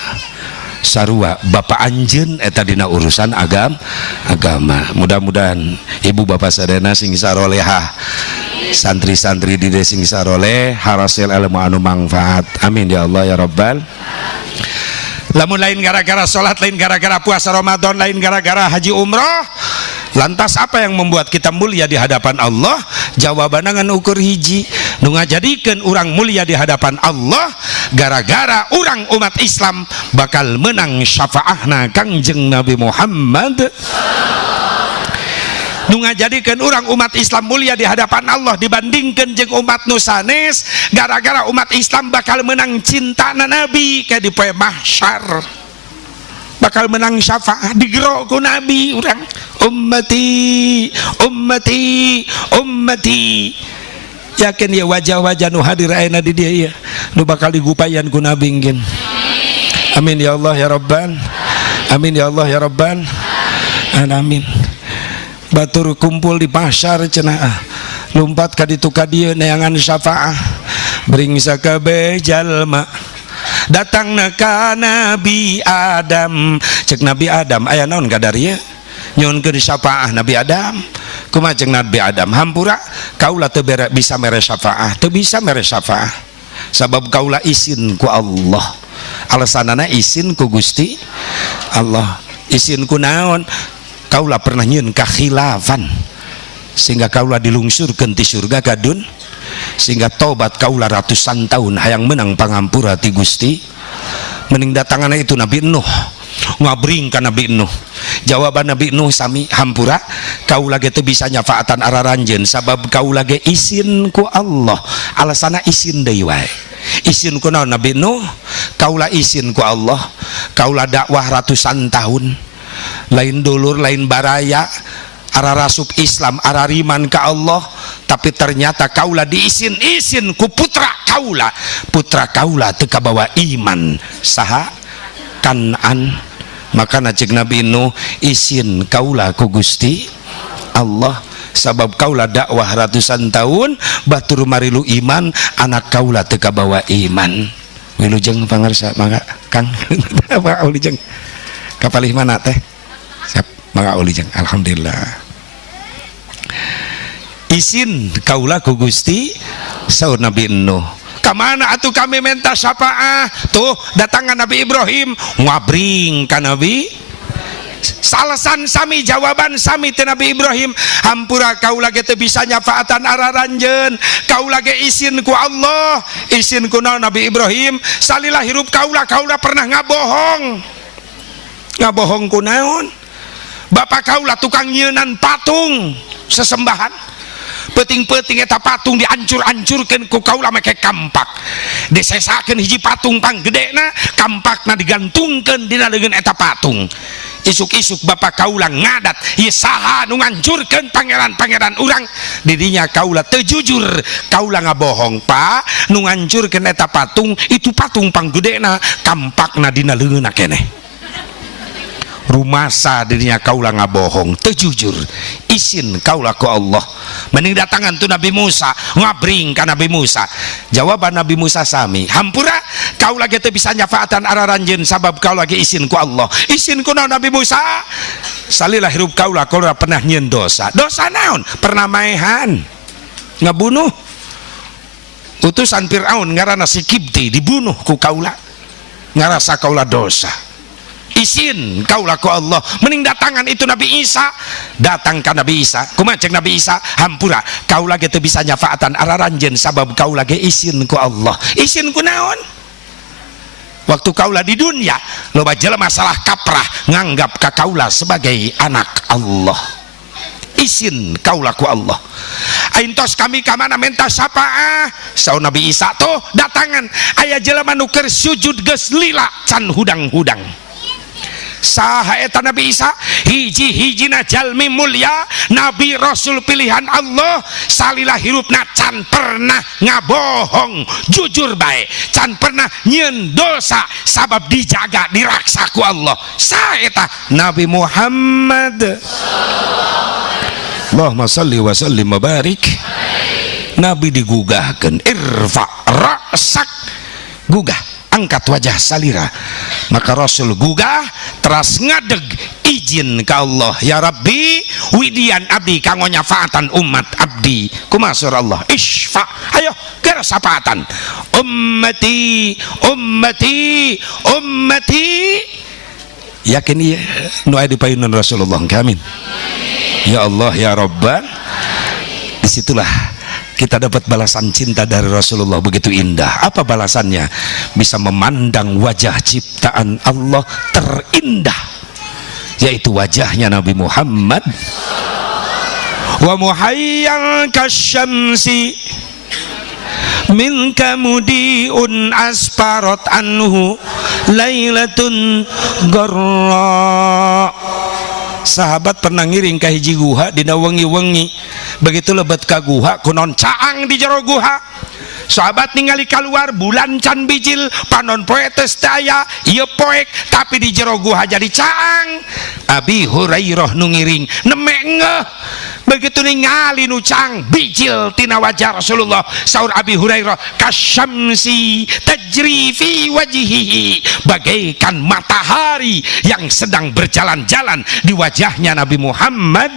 Sarua bapak anjeun eta dina urusan agama. Mudah-mudahan ibu bapak sadayana sing sarolehah, santri-santri di sing saroleh harasil ilmu anu manfaat. Amin ya Allah ya Rabbal. Lamun lain gara-gara salat, lain gara-gara puasa Ramadan, lain gara-gara haji umroh, lantas apa yang membuat kita mulia di hadapan Allah? Jawabanna ngan ukur hiji, nu ngajadikeun urang mulia di hadapan Allah gara-gara urang umat Islam bakal menang syafaahna Kangjeng Nabi Muhammad. Nu ngajadikeun urang umat Islam mulia di hadapan Allah dibandingkeun jeung umat nu sanes gara-gara umat Islam bakal menang cintana Nabi ka di poe mahsyar, bakal menang syafaat digero ku Nabi urang ummati ummati ummati. Yakin ya wajah-wajah nu hadir ayeuna di dieu ya nu bakal digupayan ku Nabi ngin. Amin ya Allah ya Rabban. Amin ya Allah ya Rabban. Amin. Batur kumpul di mahsyar cenah lumpat ka ditu ka dieu neangan syafaah bring sakabeh jalma datangna ka Nabi Adam. Cek Nabi Adam aya naon kadarieu nyuhunkeun syafaah Nabi Adam. Kumaha jeung Nabi Adam, hampura kaula teu bisa mere syafaah, teu bisa mere syafaah sabab kaula izin ku Allah. Alasanana izin ku Gusti Allah. Izin ku naon? Kaula pernah nyieun kakhilafan sehingga kaula dilungsurkeun ti surga kadun, sehingga tobat kaula ratusan tahun hayang menang pangampura ti Gusti. Mending datangana itu Nabi Nuh ngabring ka Nabi Nuh. Jawaban Nabi Nuh sami hampura kaula ge teu bisa nyafaatan araranjeun sabab kaula ge izin ku Allah. Alasana izin deui wae. Izin ku naon Nabi Nuh? Kaula izin ku Allah. Kaula dakwah ratusan tahun. Lain dulur lain baraya ararasup Islam arariman ka Allah, tapi ternyata kaula diizin ku putra kaula teu kabawa iman saha Kanan Maka cek Nabi Nuh, izin kaulah ku Gusti Allah, sabab kaulah dakwah ratusan tahun batur marilu iman, anak kaulah teka bawa iman. Wilujeng pangarsa mangga Kang mangga wilujeng kapalih mana teh siap mangga wilujeng. Alhamdulillah izin kaulah ku Gusti. Saur Nabi Nuh, kamana atuh kami minta syafaah? Tuh datangan Nabi Ibrahim ngabring ka Nabi, salasan sami jawaban sami teh Nabi Ibrahim, hampura kau lagi teu bisa nyafaatan araranjeun, kau lagi izin ku Allah, izin ku Nabi Ibrahim, salilah hirup kaulah pernah ngabohong. Ngabohong ku naon? Bapak kaulah tukang nyeunan patung sesembahan. Peting-peting eta patung dihancur-hancurkeun ku kaula make kampak, disesakeun hiji patung panggedena, kampakna digantungkeun dina leungeun eta patung. Isuk-isuk bapak kaula ngadat, ieu saha nu ngancurkeun pangeran-pangeran urang? Didinya kaula teu jujur, kaula ngabohong. Pak, nu ngancurkeun eta patung itu patung panggedena, kampakna dina leungeunna keneh. Rumasa dirinya kaulah ngabohong, teu jujur. Izin kaulah ku Allah. Mending datangan tu Nabi Musa, ngabring ka Nabi Musa. Jawaban Nabi Musa sami, hampura kau lagi teu bisa nyafaatan araranjeun sabab kau lagi izin ku Allah. Izin ku Nabi Musa, salilah hirup kaulah pernah nyieun dosa. Dosa naon? Pernah maehan, ngabunuh. Utusan Firaun ngaranna si Kipti dibunuh ku kaula, ngarasa kaula dosa. Izin kaulah ku Allah. Mending datangan itu Nabi Isa, datang ke Nabi Isa. Kumaha cek Nabi Isa, hampura kau lagi teu bisa nyafaatan araranjeun sabab kau lagi izin ku Allah. Izin ku naon? Waktu kaulah di dunia loba jelema masalah kaprah nganggap ka kaulah sebagai anak Allah. Izin kaulah ku Allah. Aintos kami kamana minta syafaah? Saur Nabi Isa, tuh datangan aya jelema nu keur sujud geus lila can hudang-hudang. Saha eta Nabi Isa? Hiji-hijina jalmi mulia, Nabi Rasul pilihan Allah, salilah hirupna can pernah ngabohong, jujur bae, can pernah nyieun dosa sabab dijaga diraksa ku Allah. Saha eta? Nabi Muhammad. Allahumma salli wa sallim wa barik. Nabi digugahkeun, irfa ra'sak, gugah, angkat wajah salira. Maka Rasul gugah teras ngadeg izin ke Allah, ya Rabbi widian abdi kanggo nyafaatan umat abdi. Kumaha surah Allah, isfa, ayo keur sapaatan, ummati ummati ummati. Yakin ieu nu aya di payunan Rasulullah, amin ya Allah ya Rabbal. Disitulah kita dapat balasan cinta dari Rasulullah begitu indah. Apa balasannya? Bisa memandang wajah ciptaan Allah terindah, yaitu wajahnya Nabi Muhammad. Wa muhayyal kasyamsi minka mudiun asparat anhu lailatun garra. Sahabat pernah ngiring ka hiji guha dina wengi-wengi, begitu lebet ka guha kunon caang di jero guha. Sahabat ningali keluar bulan can bijil, panon poe tes daya ieu poek, tapi di jero guha jadi caang. Abi Hurairah nu ngiring neme ngeuh, begitu ningali nu caang bijil tina wajah Rasulullah. Saur Abi Hurairah, kasyamsi tajri fi wajhihi, bagaikan matahari yang sedang berjalan-jalan di wajahnya Nabi Muhammad.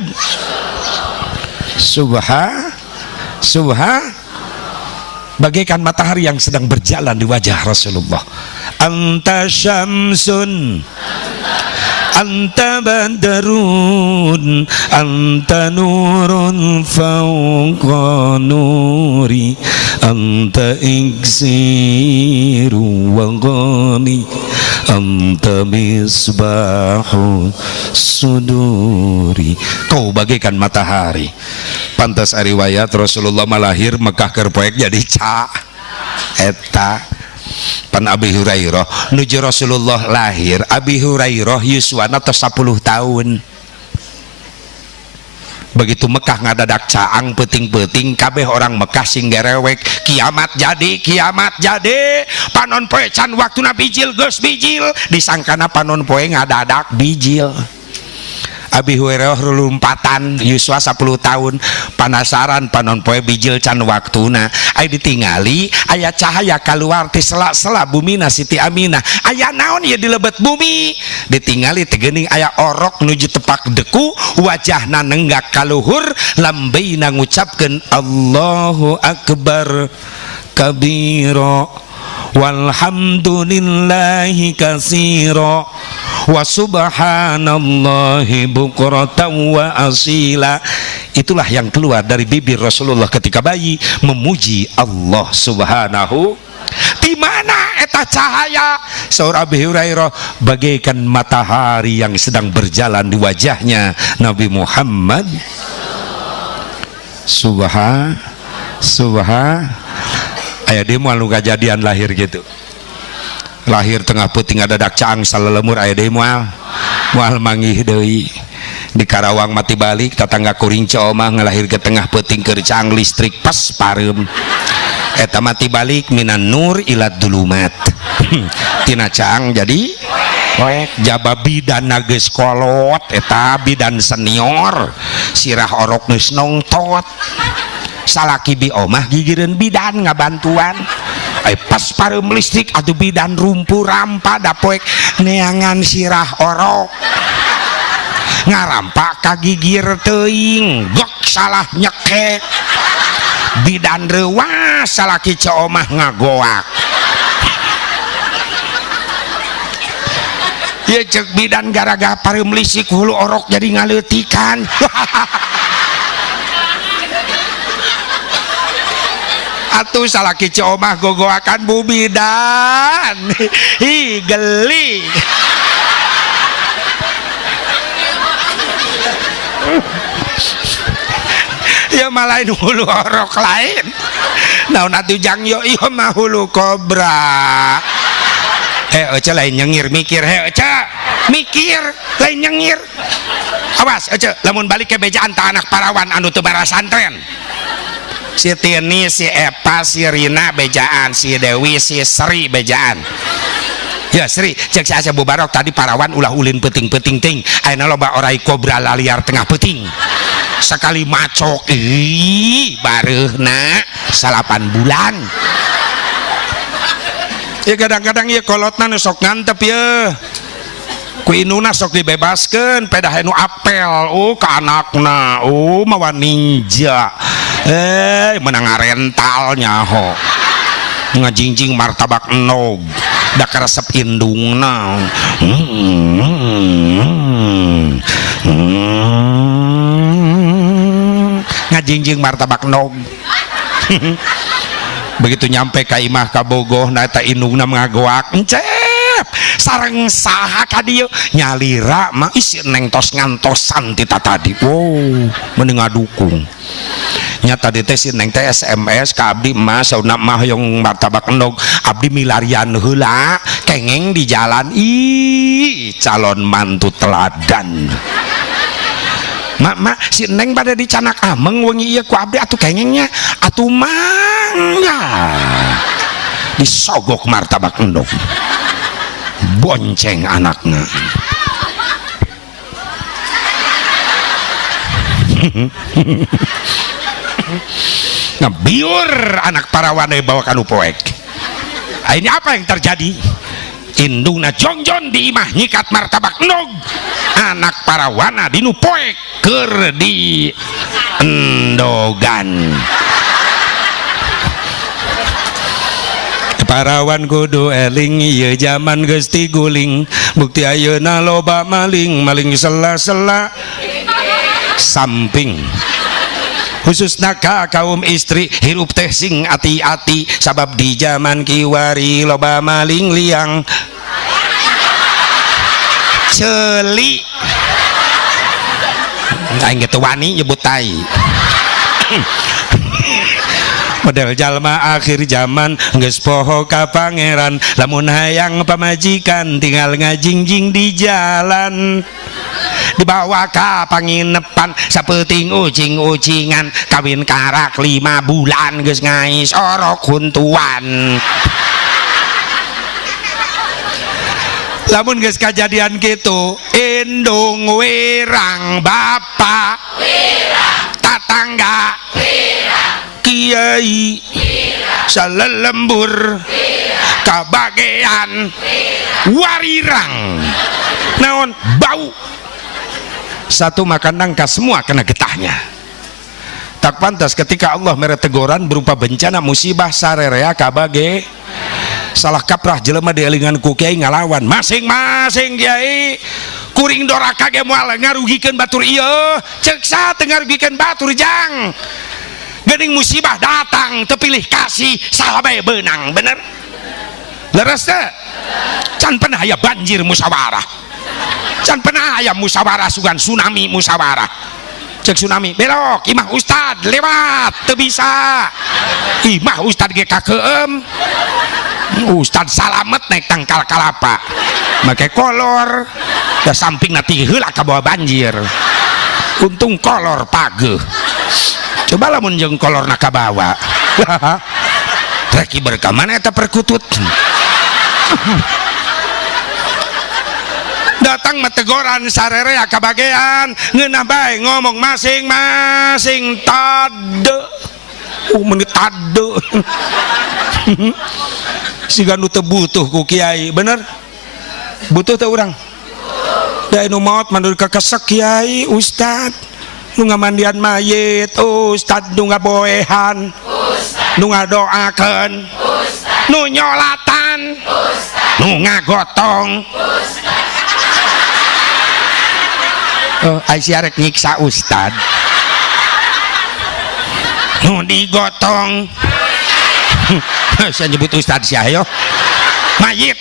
Bagaikan matahari yang sedang berjalan di wajah Rasulullah. Anta syamsun, anta badarun, anta nurun fawqa nuri, anta iksiru wa ghani, anta misbahu suduri. Kau bagaikan matahari. Pantas riwayat Rasulullah malahir Mekah keur poek jadi ca eta pan Abi Hurairah nuju Rasulullah lahir. Abi Hurairah yuswana tos 10 tahun begitu Mekah ngadadak caang peting-peting kabeh orang Mekah sing gerewek kiamat jadi panon poe can waktuna bijil geus bijil disangkana panon poe ngadadak bijil. Abi Hurairah lumpatan yuswa 10 tahun penasaran panon poe bijil can waktuna aya ditingali aya cahaya keluar ti sela-sela bumina Siti Aminah aya naon ya di lebet bumi ditingali tegeuning aya orok nuju tepak deku wajahna nenggak kaluhur lambeina ngucapkeun Allahu Akbar kabira walhamdulillahi katsira wa subhanallahi bukratan wa asila. Itulah yang keluar dari bibir Rasulullah ketika bayi memuji Allah Subhanahu. Di mana eta cahaya? Saur Abi Hurairah bagaikan matahari yang sedang berjalan di wajahnya Nabi Muhammad. Aya demo anu kejadian lahir gitu. Lahir tengah peuting adadak caang salelemur aya deui moal manggih deui di Karawang mati balik tatangga kuring omah ngelahir ke tengah peuting keur caang listrik pas pareum eta mati balik minan nur ila dulumat tina caang jadi poek jaba bidan geus kolot eta bidan senior sirah orok geus nongtot salaki bi omah gigireun bidan ngabantuan pas pareum listrik atuh bidan rumpu rampa da poek neangan sirah orok ngarampa kagigir teuing gok salah nyekek bidan reuas salaki ce omah ngagoak ya cek bidan gara-gara pareum listrik hulu orok jadi ngaleutikan atuh salaki ce omah gogoakan bu bidan hi geli ya malain hulu orok lain naon atuh jang yo ieu mah hulu kobra Ece lain nyengir mikir Ece mikir lain nyengir awas Ece lamun balik ke bejaan ta anak parawan anu teu bara santren si Tini, si Epa, si Rina bejaan, si Dewi, si Sri bejaan. Ya Sri, cek si Aca Bubarok tadi parawan ulah ulin peting-peting ting. Ayeuna loba orai kobra laliar tengah peting. Sekali macok, bareuna 8 bulan. Ya kadang-kadang ya kolotna nu sok ngantep ya. Ku inuna sok dibebaskeun pedah anu apel ka anakna mawa ninja menang rental nyaho ngajingjing martabak enog da karesep indungna ngajingjing martabak enog begitu nyampe ka imah ka bogoh na eta indungna ngagoak encep sareng saha ka dieu nyalira mah isi neng tos ngantosan tita tadi mending ngadukung nya tadi teh si neng teh SMS ka abdi mah sauna mah yang martabak endog abdi milarian heula kengeng di jalan calon mantu teladan mak si neng pada dicanak ameng wengi ieu ku abdi atuh kengengnya atuh mangga disogok martabak endog bonceng anaknya ngebiur anak parawan bawa kanu poek. Ini apa yang terjadi? Indungna jongjon di imah nyikat martabak endog anak parawana dinu poek keur di endogan. Parawan kudu eling ieu zaman geus tiguling bukti ayeuna loba maling sela-sela samping khususna ka kaum istri hirup teh sing ati-ati sabab di zaman kiwari loba maling liang ceuli aing teu wani nyebut tai model jalma akhir zaman geus poho ka pangeran lamun hayang pamajikan tinggal ngajingjing di jalan dibawa ka panginepan sapeting ucing-ucingan kawin karak 5 bulan geus ngais orok huntuan. Lamun geus kajadian kitu indung wirang bapak wirang tatangga wirang kiai salelembur kabagean warirang naon bau satu makan nangka semua kena getahnya. Tak pantas ketika Allah mere teguran berupa bencana musibah sarerea kabage salah kaprah jelema dielingan ku kiai ngalawan masing-masing kiai kuring doraka ge moal ngarugikeun batur ieu ceuk sa teu ngarugikeun batur jang geuning musibah datang teu pilih kasih saha bae beunang bener leres teh can pernah aya banjir musyawarah can pernah aya musyawarah sugan tsunami musyawarah cek tsunami belok imah ustad lewat teu bisa imah ustad ge kakeum ustad salamet naik tangkal kalapa make kolor da samping nanti heula ka bawah banjir untung kolor pageuh coba lamun jeung kolorna ka bawah rek berkah mana eta perkutut datang mategoran sarerea kabagean ngeunah bae ngomong masing-masing tade menit tade siga nu teu butuh ku kiai bener butuh teu urang da anu maot mandur kakesek kiai ustad nu ngamandian mayit ustad nu ngaboehan ustad nu ngadoakeun ustad nu nyolatan ustad nu ngagotong ustad ai siarek nyiksa ustad nu digotong saya nyebut ustad sia yo mayit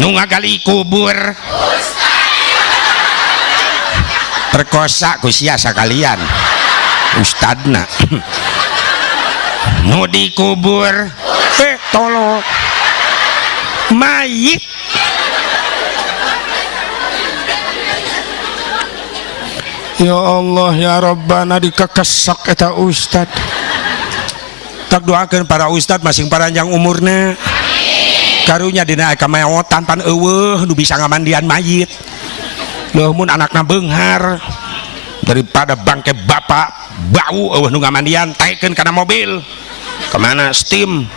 nu ngagali kubur perkosa ku sia sakalian ustadna nu dikubur tolong mayit ya Allah ya Rabbana dikekesak eta ustad tak doakan para ustad masing panjang umurna karunya dina kameotan pan eueuh nu bisa ngamandian mayit leuh mun anakna beunghar daripada bangke bapak bau eueuh nu ngamandian taikeun kana mobil kemana steam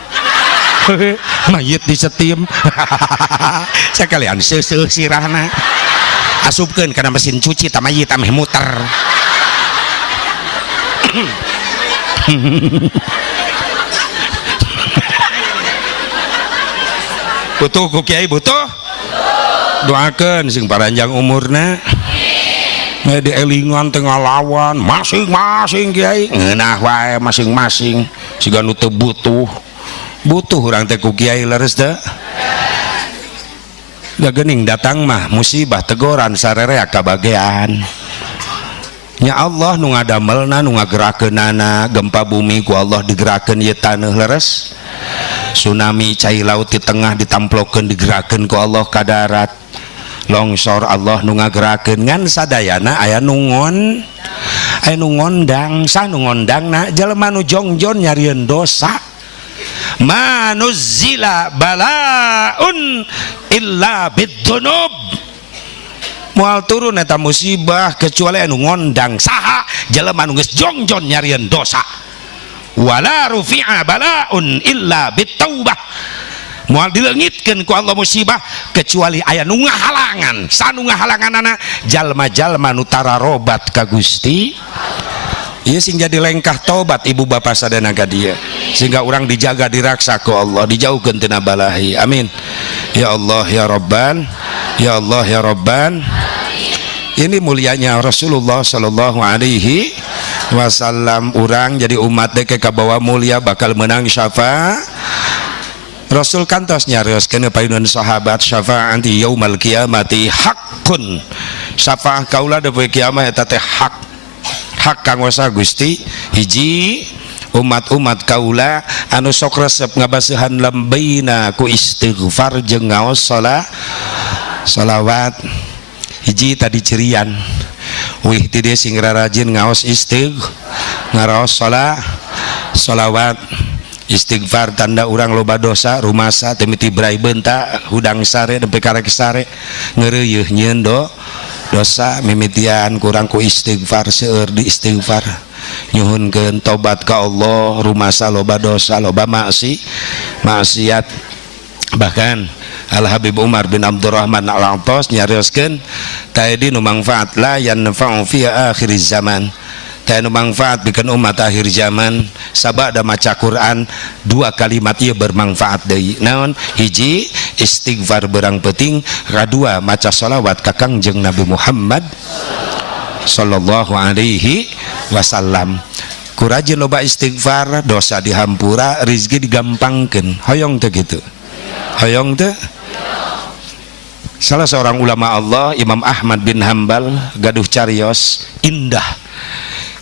mayit di steam sakalian seuseuh sirahna asupkeun kana mesin cuci ta mayit ameh muter butuh ku kiai butuh doakeun sing paranjang umurna dielingan tengah lawan masing-masing kiai ngeunah wae masing-masing siga nu teu butuh urang teh ku kiai leres teh da geuning datang mah musibah teguran sarerea kabagean nya Allah nu ngadamelna nu ngagerakeunana gempa bumi ku Allah digerakeun ieu taneuh leres tsunami cai laut di tengah ditamplokeun digerakeun ku Allah ka darat longsor Allah nu ngagerakeun ngan sadayana aya nu ngondang sah nu ngondangna jelema nu jongjon nyarieun dosa manuzzila balaun illa bidzunub moal turun eta musibah kecuali anu ngondang saha jelema nu geus jongjon nyarieun dosa wala rufi'a balaun illa bitaubah moal dileungitkeun ku Allah musibah kecuali aya nu ngahalangan sanu ngahalanganana jalma-jalma nu tararobat ka Gusti ieu sing jadi lengkah tobat ibu bapak sadana dia sehingga orang dijaga diraksa ku Allah dijauhkeun tina balahi amin ya Allah ya Rabban ya Allah ya Rabban. Ini mulianya Rasulullah sallallahu alaihi wasallam urang jadi umat deke kabawa mulia bakal menang syafaat Rasul kantos nyarioskeun payunan sahabat syafaat di yaumul kiamati haqqun syafaat kaula da poe kiamat eta teh hak kanggo Gusti hiji umat-umat kaula anu sok resep ngabaseuhan lambaina ku istighfar jeung ngaos salawat hiji tadi cerian wih ti dia sing rajin ngaos ngaraos sholawat istighfar tanda urang loba dosa rumasa temiti brai benta hudang sare nempe karek sare ngeureuh nyeun dosa mimitian kurang ku istighfar seueur di istighfar nyuhunkeun tobat ka Allah rumasa loba dosa loba maksiat. Bahkan Al Habib Umar bin Abdurrahman Al-Attas nyarioskeun tadi nu manfaat la yanfa'u fi akhir zaman, tadi nu manfaat bikin umat akhir zaman sabada maca Quran dua kalimat ieu bermanfaat deui. Naon? Hiji istighfar berang penting, kadua maca sholawat ka Kangjeng Nabi Muhammad sallallahu alaihi wasallam. Kurajin loba istighfar dosa dihampura rezeki digampangkeun. Hoyong teh kitu. Hoyong teh. Salah seorang ulama Allah Imam Ahmad bin Hambal gaduh carios indah.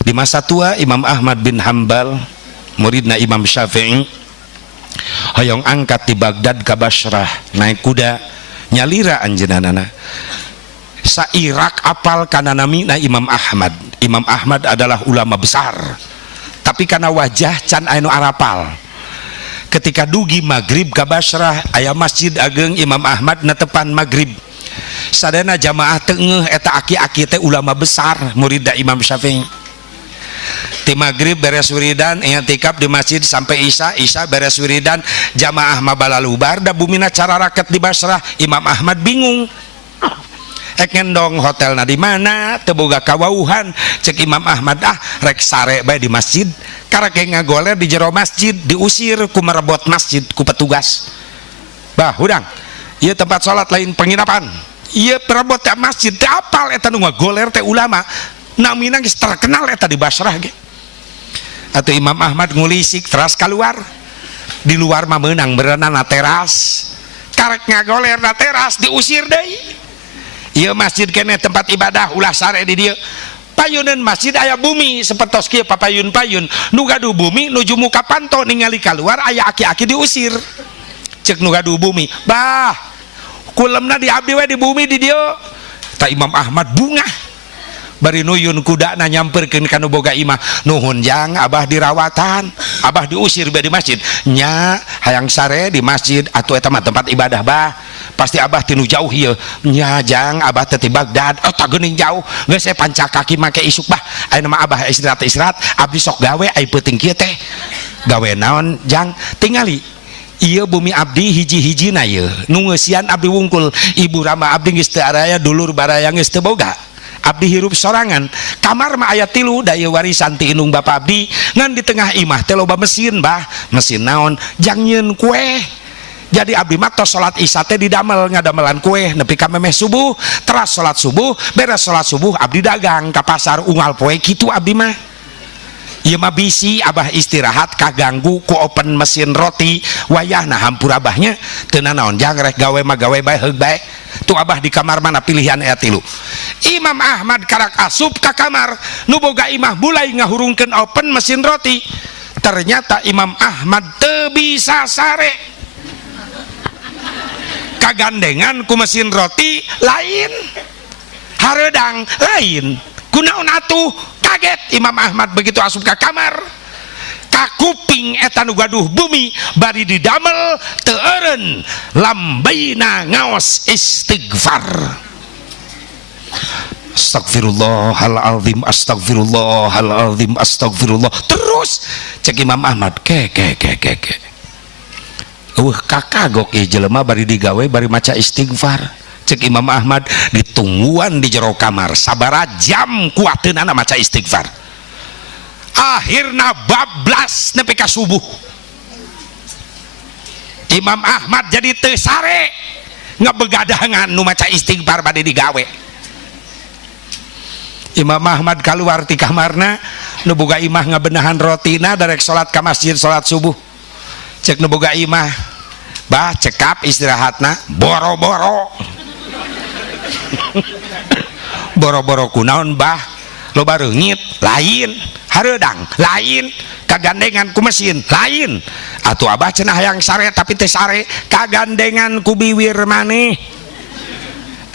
Di masa tua Imam Ahmad bin Hambal muridna Imam Syafi'i hoyong angkat di Baghdad ka Basrah naik kuda nyalira anjeunana sairak apal kana namina Imam Ahmad. Imam Ahmad adalah ulama besar tapi karena wajah can anu arapal. Ketika dugi maghrib ka Basrah aya masjid ageng Imam Ahmad netepan maghrib sadana jamaah teu ngeuh eta aki-aki teh ulama besar murid da Imam Syafi'i. Ti maghrib beres wiridan i'tikaf di masjid sampai isya beres wiridan jamaah mah balalubar da bumina cara raket di Basrah. Imam Ahmad bingung ngendong hotelna di mana teu boga kawauhan. Cek Imam Ahmad rek sare bae di masjid karek ngagoler di jero masjid diusir ku merebot masjid ku petugas. Bah hudang ieu tempat salat lain penginapan, ieu perebot teh masjid teh apal eta nu ngagoler teh ulama namina geus terkenal eta di Basrah ge. Atuh Imam Ahmad ngulisik teras keluar di luar mah meunang berenana teras karek ngagoler na teras diusir deui. Ieu masjid kene tempat ibadah ulah sare di dieu. Payunan masjid aya bumi sepertos kieu papayun-payun nu gaduh bumi nuju muka panto ningali keluar aya aki-aki diusir. Cek nu gaduh bumi bah kulemna diabdi we di bumi di dieu. Ta Imam Ahmad bungah bari nuyun kudana nyamperkeun ka nu boga imah nuhun jang abah dirawatan abah diusir bae di masjid nya hayang sare di masjid atuh eta mah tempat ibadah bah pasti abah tinu jauh ieu nya jang abah teh ti Baghdad tah geuning jauh geus saya panca kaki make isuk bah ayeuna mah abah istirahat abdi sok gawe ai peuting kieu teh gawe naon jang tingali ieu bumi abdi hiji-hijina ieu nu ngeusian abdi wungkul ibu rama abdi geus teu araya dulur baraya geus teu boga abdi hirup sorangan kamar mah aya 3 da ieu warisan ti indung bapa abdi ngan di tengah imah teh loba mesin bah mesin naon jang nyieun kue. Jadi abdi mah tos salat isya teh didamel ngadamelan kue nepi ka memeh subuh teras salat subuh beres salat subuh abdi dagang ka pasar unggal poe kitu abdi mah. Ieu mah bisi abah istirahat kaganggu ku open mesin roti wayahna hampur abahnya teu naon jang rek gawe mah gawe bae heug bae. Tu abah di kamar mana pilihan aya 3. Imam Ahmad karak asup ka kamar nu boga imah mulai ngahurungkeun open mesin roti. Ternyata Imam Ahmad teu bisa sare. Kagandengan ku mesin roti lain. Hareudang lain. Kunaon atuh? Kaget Imam Ahmad begitu asup ka kamar. Kakuping eta nu gaduh bumi bari didamel teu eureun lambaina ngaos istighfar. Astagfirullahalazim astagfirullahalazim astagfirullah. Terus cek Imam Ahmad ke kakagok ieu jelema bari digawe bari maca istighfar. Cek Imam Ahmad ditungguan di jero kamar sabara jam kuateunana maca istighfar. Akhirna bablas nepi ka subuh. Imam Ahmad jadi teu sare ngabegadangan nu maca istighfar bade digawe. Imam Ahmad keluar ti kamarna nu boga imah ngabenahan rotina darek salat ka masjid salat subuh. Cek nu boga imah bah cekap istirahatna boro-boro. Boro-boro kunaon bah loba reungit lain hareudang lain kagandengan ku mesin lain atuh abah cenah hayang sare tapi teh sare kagandengan ku biwir maneh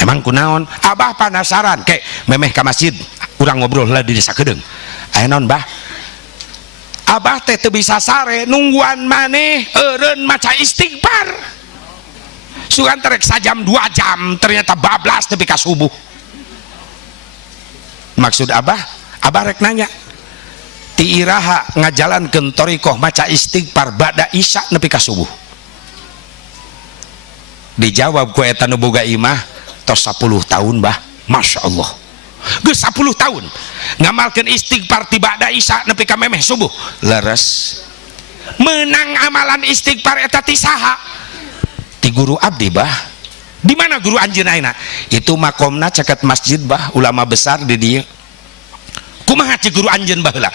emang kunaon abah penasaran kayak memeh ke masjid urang ngobrol lah di desa Kedeng aya naon bah abah teh teu bisa sare nungguan maneh eureun maca istighfar sugan terek sajam 2 jam ternyata bablas nepi ka subuh. Maksud abah rek nanya ti iraha ngajalankeun thariqah maca istighfar ba'da isya nepi ka subuh. Dijawab ku eta nu boga imah tos 10 tahun bah. Masya Allah geus 10 tahun ngamalkeun istighfar ti ba'da isya nepi ka memeh subuh leres. Menang amalan istighfar eta ti saha? Ti guru abdi bah. Di mana guru anjeun ayeuna? Itu makomna caket masjid bah, ulama besar di dieu. Kumaha ci guru anjeun baheula?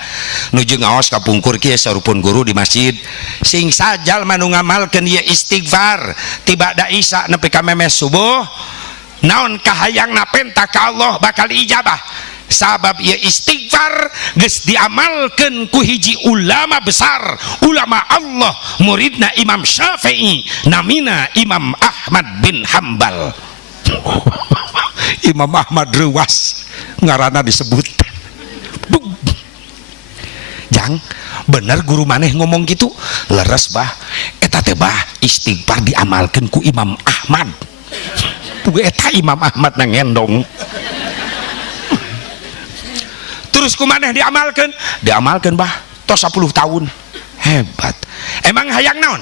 Nuju ngaos ka pungkur kieu sarupun guru di masjid. Sing sajal manu ngamalkeun ieu istighfar ti ba'da isya nepi ka memeh subuh, naon kahayangna penta ka Allah bakal ijabah. Sabab ieu istighfar geus diamalkeun ku hiji ulama besar, ulama Allah, muridna Imam Syafi'i, namina Imam Ahmad bin Hambal. Imam Ahmad reuwas ngaranna disebut. Jang bener guru maneh ngomong gitu leres bah eta teh bah istighfar diamalkeun ku Imam Ahmad. Pugue eta Imam Ahmad nangendong. Terus kumaneh diamalkeun bah tos 10 tahun hebat. Emang hayang naon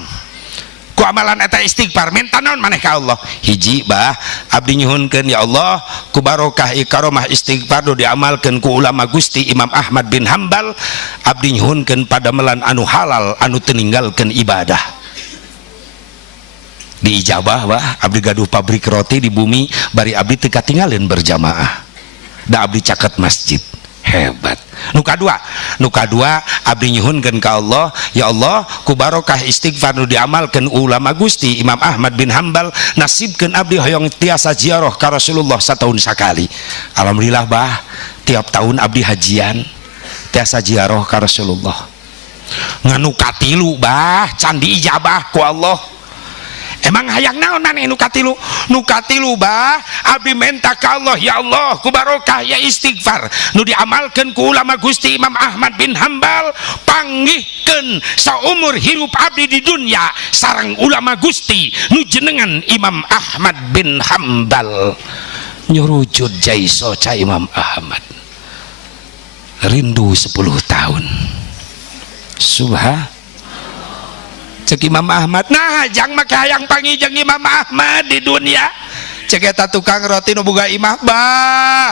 ku amalan eta istighfar minta naon maneh ka Allah? Hiji bah abdi nyuhunkeun ya Allah ku barokah ikaromah istighfar do diamalkeun ku ulama Gusti Imam Ahmad bin Hambal, abdi nyuhunkeun padamelan anu halal anu teu ninggalkeun ibadah. Diijabah bah abdi gaduh pabrik roti di bumi bari abdi teu katinggaleun berjamaah da abdi caket masjid. Hebat. Nu kadua abdi nyuhunkeun ka Allah ya Allah ku barokah istighfar nu diamalkeun ulama Gusti Imam Ahmad bin Hambal, nasibkeun abdi hoyong tiasa ziarah ka Rasulullah satahun sakali. Alhamdulillah bah tiap tahun abdi hajian tiasa ziarah ka Rasulullah. Nganu katilu bah candi ijabah ku Allah. Emang hayang naon maneh nu katilu? Nu katilu bah abdi menta ka Allah ya Allah ku barokah ya istighfar nu diamalkeun ku ulama Gusti Imam Ahmad bin Hambal, panggihkeun saumur hirup abdi di dunya sareng ulama Gusti nu jenengan Imam Ahmad bin Hambal. Nyurujud jaiso ca Imam Ahmad rindu 10 tahun. Subhan cek Imam Ahmad nah jang make hayang pangijeng Imam Ahmad di dunia cek eta tukang roti nu boga imah bah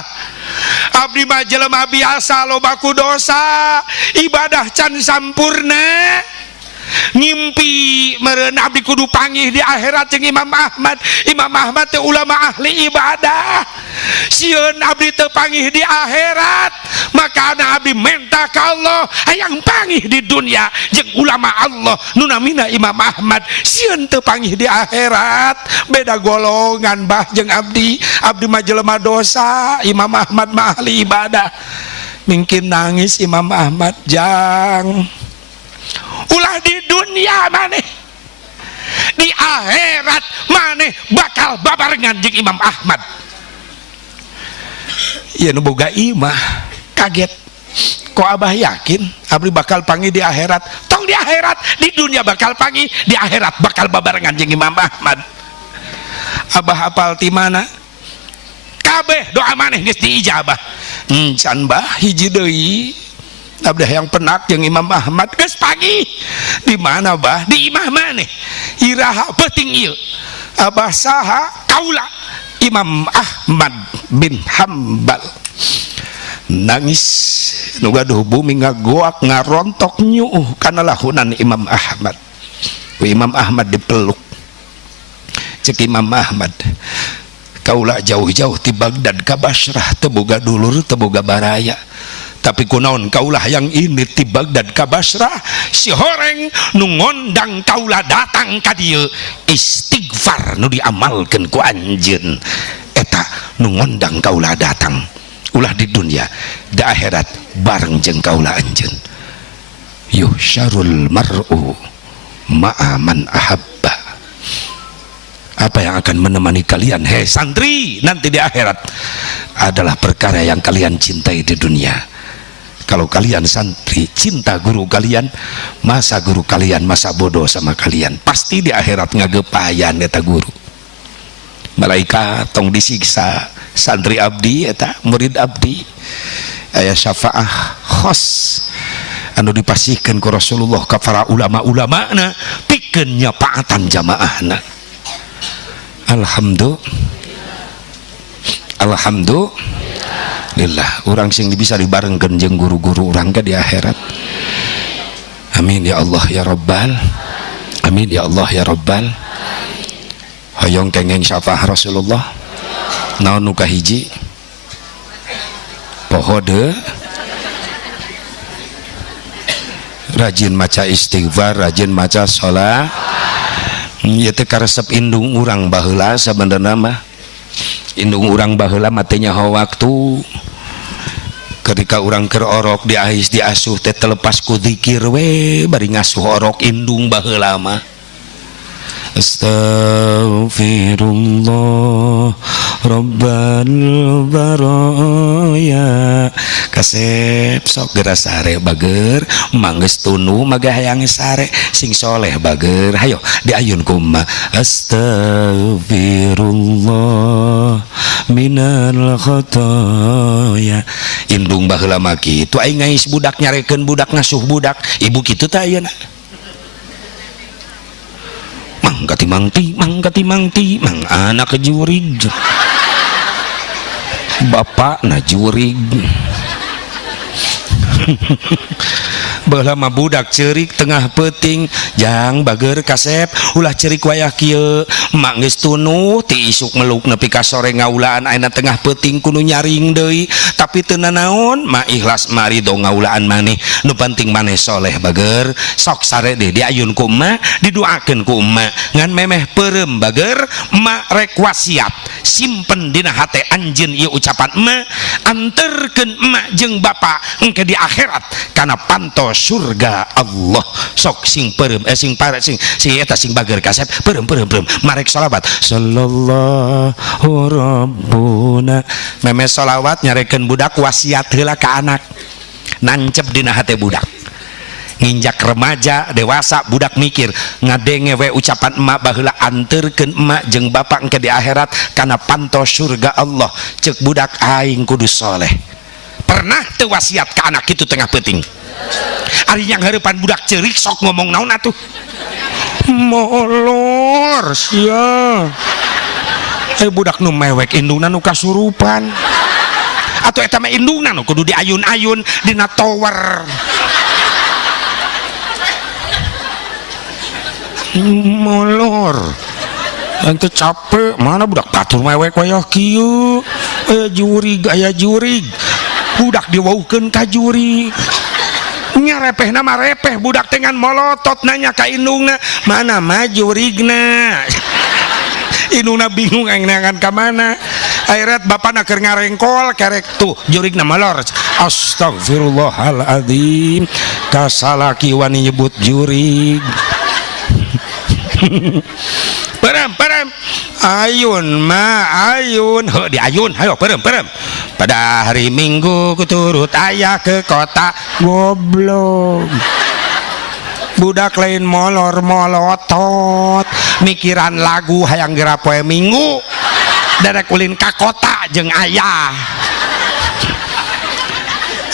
abdi mah jelema biasa loba ku dosa ibadah can sampurna ngimpi meureun abdi kudu panggih di akhirat jeung Imam Ahmad. Imam Ahmad teh ulama ahli ibadah, sieun abdi teu panggih di akhirat maka abdi menta ka Allah hayang panggih di dunia jeung ulama Allah nu namina Imam Ahmad, sieun teu panggih di akhirat. Beda golongan bah jeung abdi mah jelema dosa, Imam Ahmad mah ahli ibadah. Mungkin nangis Imam Ahmad jang ulah di dunia maneh, di akhirat maneh bakal babarengan jeung Imam Ahmad. Ieu nu boga imah kaget kok abah yakin abdi bakal panggih di akhirat? Tong di akhirat, di dunia bakal panggih, di akhirat bakal babarengan jeung Imam Ahmad. Abah apal ti mana? Kabeh doa maneh geus diijabah. Encan bah hiji deui abdi yang penak yang Imam Ahmad geus pagi di mana bah di imah maneh iraha penting ieu abah saha kaula Imam Ahmad bin Hambal. Nangis nu gaduh bumi ngagoak ngarontok nyuuh kana lahunan Imam Ahmad. Imam Ahmad dipeluk cek Imam Ahmad kaula jauh-jauh ti Baghdad ka Basrah teu boga dulur teu boga baraya, tapi kunaon kaulah yang ini ti Baghdad ka Basrah si horeng nu ngondang kaulah datang ka dieu istighfar nu diamalkeun ku anjeun eta nu ngondang kaulah datang ulah di dunia di akhirat bareng jeung kaulah anjeun. Yusyarul mar'u ma'a man ahabba. Apa yang akan menemani kalian, hei santri, nanti di akhirat adalah perkara yang kalian cintai di dunia. Kalau kalian santri cinta guru kalian, masa guru kalian masa bodoh sama kalian, pasti di akhirat ngagepayan eta guru. Malaikat tong disiksa santri abdi eta murid abdi, aya syafaah khos anu dipasihkeun ku Rasulullah ka para ulama-ulamana pikeun nyapaatan jamaahna. Alhamdulillah urang sing bisa dibarengkeun jeung guru-guru urang ke di akhirat. Amin ya Allah ya Rabbal, amin ya Allah ya Rabbal. Hoyong kengeng syafaah Rasulullah naon nu kahiji? Pohode rajin maca istighfar, rajin maca sholat. Ieu teh karesep indung urang baheula sabenerna mah. Indung urang baheula matenya waktu ketika urang keur orok diais diasuh teh telepas ku zikir we bari ngasuh orok indung baheula mah. Astaghfirullah Rabbal baraya kasep sok geura sare bager manggeus tunu maga hayang sare sing soleh bager hayo diayun kumaha astaghfirullah minal khotoya. Indung baheula mah kitu aing ngais budak nyarekeun budak ngasuh budak ibu kitu teh ayeuna mangkati mang anak jurig bapak na jurig baheula mah budak ceurik tengah peuting jang bager kasep ulah ceurik wayah kieu mak geus tunu ti isuk meluk nepi ka sore ngaulaan ayeuna tengah peuting kudu nyaring deui tapi teu nanaon mah ikhlas mari do ngaulaan maneh nu penting maneh soleh bager sok sare deh diayun ku emak didoakeun ku emak ngan memeh peureum bager emak rek wasiat simpen dina hate anjeun ieu ucapan emak anterkeun emak jeung bapak engke di akhirat kana pantos surga Allah. Sok sing peureum sing pare sing eta sing bager kasep peureum marek shalawat sallallahu rabbuna meme shalawat nyarekeun budak wasiat heula ka anak nancep dina hate budak nginjak remaja dewasa budak mikir ngadenge we ucapan emak baheula anterkeun emak jeung bapak engke di akhirat kana pantos surga Allah ceuk budak aing kudu soleh. Pernah teu wasiat ka anak kitu tengah peuting ari yang hareupan budak ceurik sok ngomong naon atuh molor sia budak nu mewek indungna nu kasurupan atuh eta mah indungna nu kudu diayun-ayun dina tower molor ente capek mana budak batur mewek wayah kieu aya jurig budak diwaukeun ka jurig nyarepeh nama repeh budak dengan molotot nanya ka indungna mana maju rigna indungna bingung nangan ka mana airat bapana keur ngarengkol kerek tuh jurigna molor astagfirullahaladzim kasalaki wani nyebut jurig perem ayun diayun hayo perem pada hari Minggu kuturut ayah ke kota goblok budak lain molor molotot mikiran lagu hayang geura poe Minggu derek ulin ka kota jeung ayah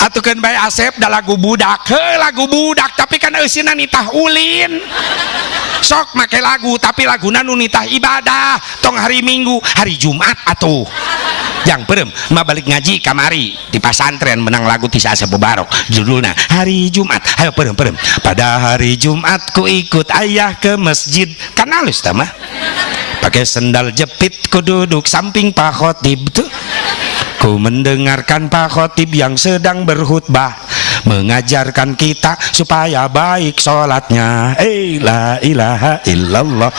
atukeun bae Asep da lagu budak tapi kan eusina nitah ulin sok make lagu tapi laguna nu nitah ibadah tong hari Minggu hari Jumat atuh jang perem mah balik ngaji kamari di pasantren menang lagu ti Asep Mubarok judulna hari Jumat ayo perem pada hari Jumat ku ikut ayah ke masjid kan halus tah mah pakai sendal jepit ku duduk samping Pak Khotib tuh ku mendengarkan Pak Khotib yang sedang berkhutbah mengajarkan kita supaya baik sholatnya la ilaha illallah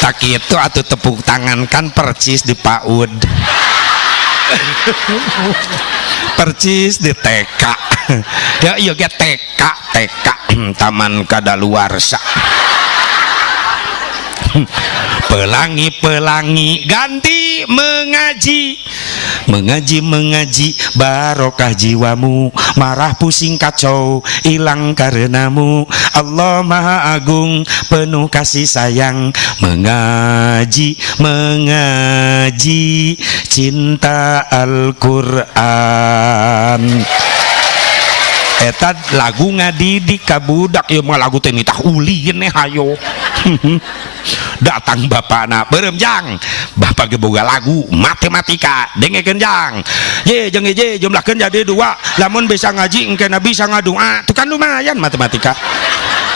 tak itu atuh tepuk tangan kan percis di PAUD percis di TK ya iya ge TK taman kadaluarsa. Pelangi ganti mengaji barokah jiwamu, marah pusing kacau hilang karenamu. Allah Maha Agung penuh kasih sayang, mengaji cinta Al-Qur'an. Eta lagu ngadidik ka budak ieu mah lagu teh nitah ulin hayo. Datang bapana beureum jang, bapak ge boga lagu matematika dengekeun jang. Ye jeung ye jumlahkeun jadi 2, lamun bisa ngaji engkena bisa ngadua tuh kan lumayan matematika.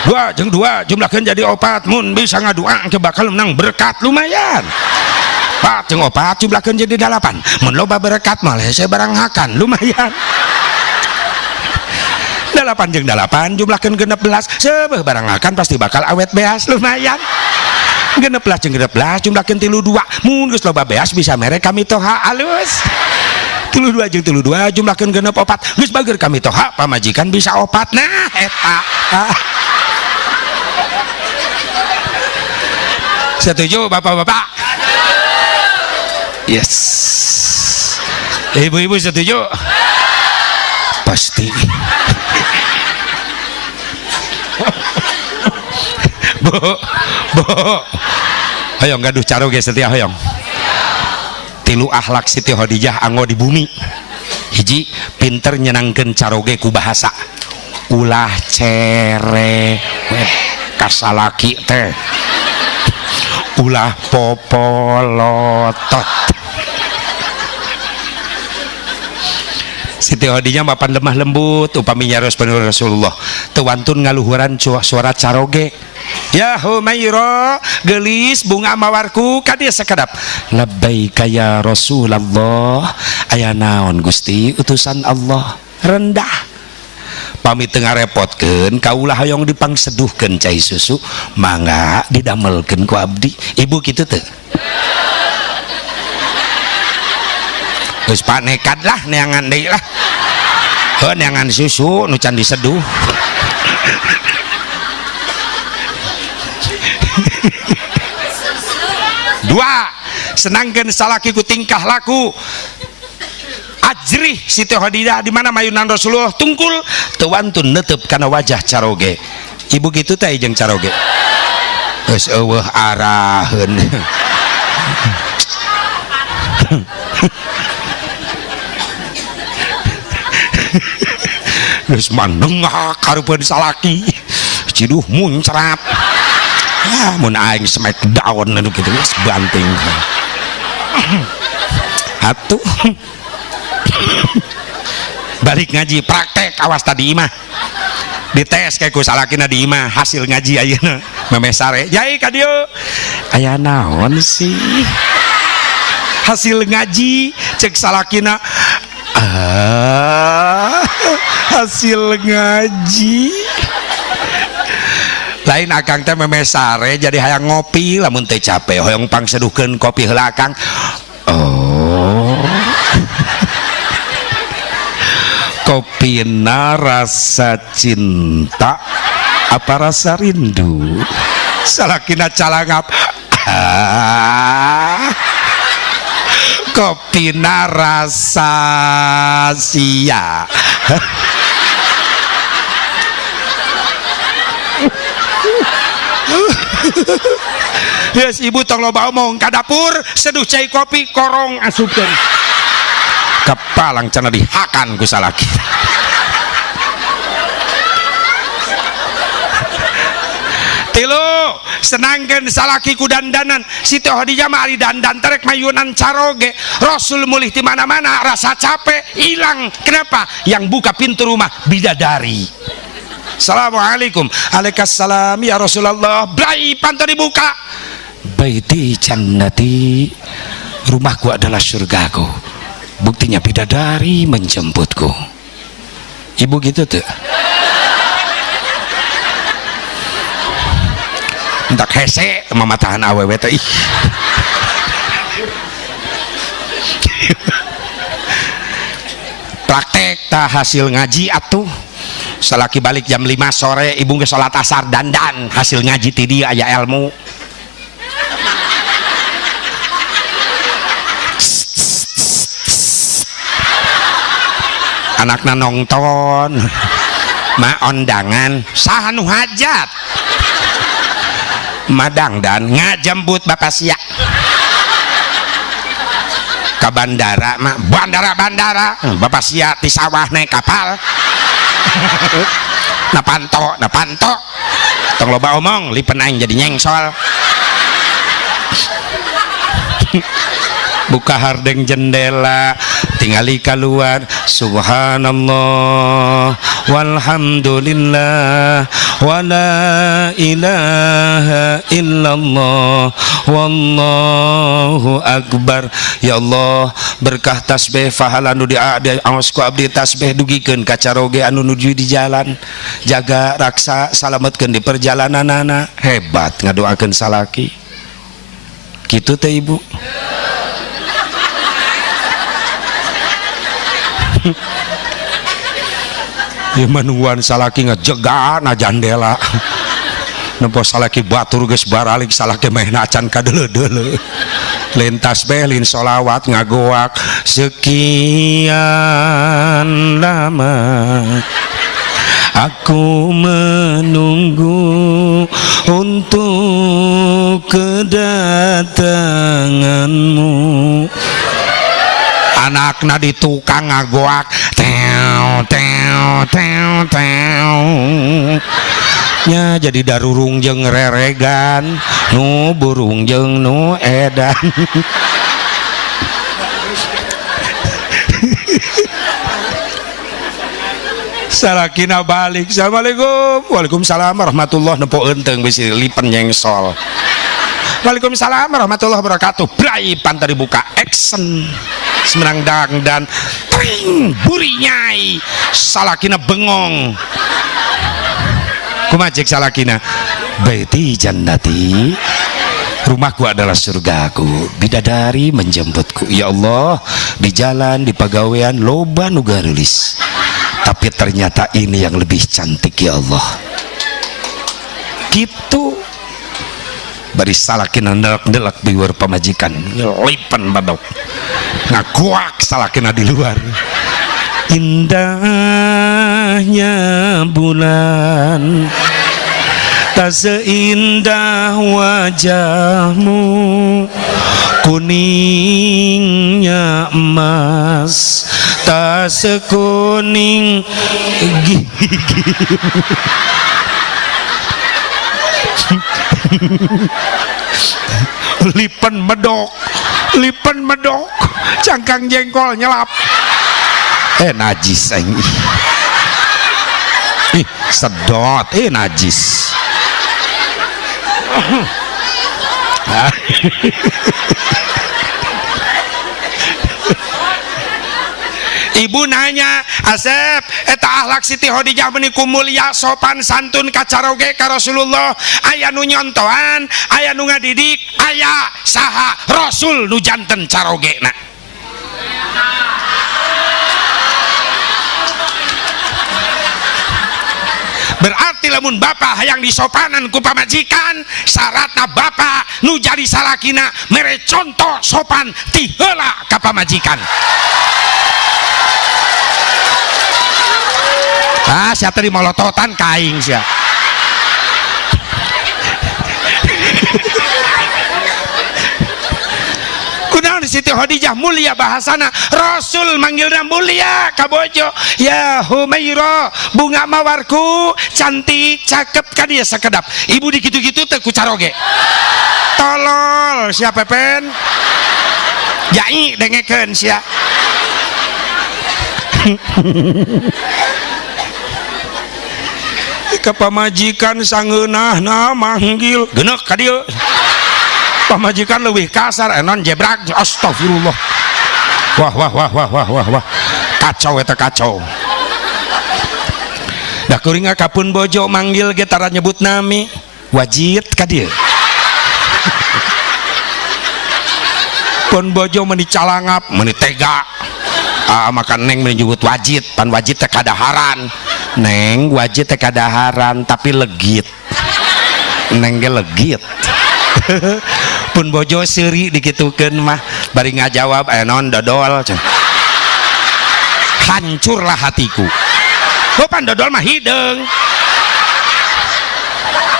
2 jeung 2 jumlahkeun jadi 4, mun bisa ngadua engke bakal menang berkat lumayan. 4 jeung 4 jumlahkeun jadi 8, mun loba berkat mah hese barang hakan lumayan. 8 jeung 8 jumlahkeun 16 seubeuh barang akan pasti bakal awet beas lumayan. 16 jeung 16 jumlahkeun 32 mun geus loba beas bisa mere kami toha alus. 32 jeung 32 jumlahkeun 64 geus bageur kami toha pamajikan bisa 4. Nah eta setuju bapak-bapak? Yes. Ibu-ibu setuju? Pasti. Bu, hoyong gaduh caroge setia hoyong. 3 akhlak Siti Khadijah anggo di bumi. 1 pinter nyenangkeun caroge ku bahasa. Ulah cerewet kasalaki teh. Ulah popolotot. Siti Khadijah mapan lemah lembut upami nyaros penuh Rasulullah teu wantun ngaluhuran suara caroge. Ya Humaira gelis bunga mawarku ka dieu sakedap. Labbaika ya Rasulullah. Aya naon Gusti utusan Allah? Rendah. Pamit teu ngarepotkeun kaula hoyong dipangseduhkeun cai susu mangga didamelkeun ku abdi. Ibu kitu teu? Geus panekat lah neangan deui lah. Heuh neangan susu nu can diseduh. Dua, senangkeun salaki ku tingkah laku. Ajrih Siti Khadijah di mana mayunan Rasulullah tungkul teu wantun neuteup kana wajah caroge. Ibu kitu teh jeung caroge. Geus eueuh araheun. Geus mandeng karupeun salaki ciduh muncrat. Ya mun aing smackdown anu kitu geus banting. Atuh balik ngaji praktek awas tadi imah dites kayak ku salakina di imah hasil ngaji ayeuna memesare jai ka dieu aya naon sih hasil ngaji cek salakina hasil ngaji lain akang teh memesare jadi hayang ngopi lamun teh capek hoyong pangseduhkeun kopi heula akang. Oh kopina rasa cinta apa rasa rindu salakina calangap kopina rasa sia. Yes, ibu tong loba omong ka dapur seduh cai kopi korong asupkeun kepalang cenah dihakan ku salaki. Tilu senangkeun salaki ku dandanan. Siti Khadijah mah ari dandan terek mayunan caroge. Rasul mulih di mana-mana rasa capek hilang. Kenapa? Yang buka pintu rumah bidadari. Assalamualaikum. Waalaikumsalam ya Rasulullah. Brai pantu dibuka. Baiti jannati. Rumahku adalah surgaku. Buktinya bidadari menjemputku. Ibu gitu tuh. Entak hese mamatahan awewe teh. Praktek tah hasil ngaji atuh. salaki balik jam 5 sore ibu ke sholat asar dandan hasil ngaji ti dia aya ilmu. Anakna nongton ma ondangan saha nu hajat madang dan ngajembut bapak sia ke bandara mah bandara bapak sia ti sawah naik kapal na panto tong loba omong lipen aing jadi nyengsol. Buka hardeng jendela tingali keluar subhanallah walhamdulillah wala ilaha illallah wallahu akbar. Ya Allah berkah tasbih pahala nu diaos ku abdi tasbih dugikeun ka caroge anu nuju di jalan jaga raksa salametkeun di perjalananana. Hebat ngadoakeun salaki kitu teh ibu. Ya manuan salaki ngejega na jandela nempo salaki batur geus baralik salaki meh acan kadeuleu-deuleu lintas beh lin sholawat ngagoak sekian lama aku menunggu untuk kedatanganmu. Anakna di tukang ngagoak teo teo teo teo nya jadi darurung jeung reregan nu burung jeung nu edan. Salakina balik assalamualaikum waalaikumsalam warahmatullahi wabarakatuh enteng bisi lipen nyengsol. Waalaikumsalam warahmatullahi wabarakatuh. Brai pantar dibuka action semenang dan tring buri nyai salakina bengong kumajek salakina baiti jannati rumahku adalah surgaku bidadari menjemputku. Ya Allah di jalan di pagawean loba nu garulis tapi ternyata ini yang lebih cantik ya Allah gitu. Bari salakina ndelak di luar pamajikan lipen badok ngakuak salakina di luar. Indahnya bulan tak seindah wajahmu, kuningnya emas tak sekuning gigi. Lipen medok cangkang jengkol nyelap najis ini sedot najis. Ibu nanya, Asep, eta akhlak Siti Khadijah meuniku mulia sopan santun kacaroge ka Rasulullah, aya nu nyontohan, aya nu ngadidik, aya saha Rasul nu janten carogena. Berarti lamun bapak hayang disopanan ku pamajikan, syaratna bapak nu jadi salakina mere contoh sopan ti heula ka pamajikan. Sia tadi molototan kaing sia. Kunaon Siti Khadijah mulia bahasana, Rasul manggilna mulia ka bojo, ya Humaira bunga mawarku cantik cakep ka dia sakedap. Ibu dikitu-kitu teu ku caroge. Tolol sia pepen. Jai dengekeun sia. Ke pamajikan sangeunahna manggil geuneuh ka dieu. Pamajikan leuwih kasar enon jebrak astagfirullah. Wah kacau eta kacau. Da kuring kapun bojo manggil ge tara nyebut nami wajib ka dieu. Pun bojo meuni calangap meuni tega. Makan neng menyebut wajib pan wajib teh kadaharan Neng wajib teh kadaharan tapi legit. Neng ge legit. Pun bojo seuri dikitukeun mah bari ngajawab non dodol. Hancurlah hatiku. Pan dodol mah hideung.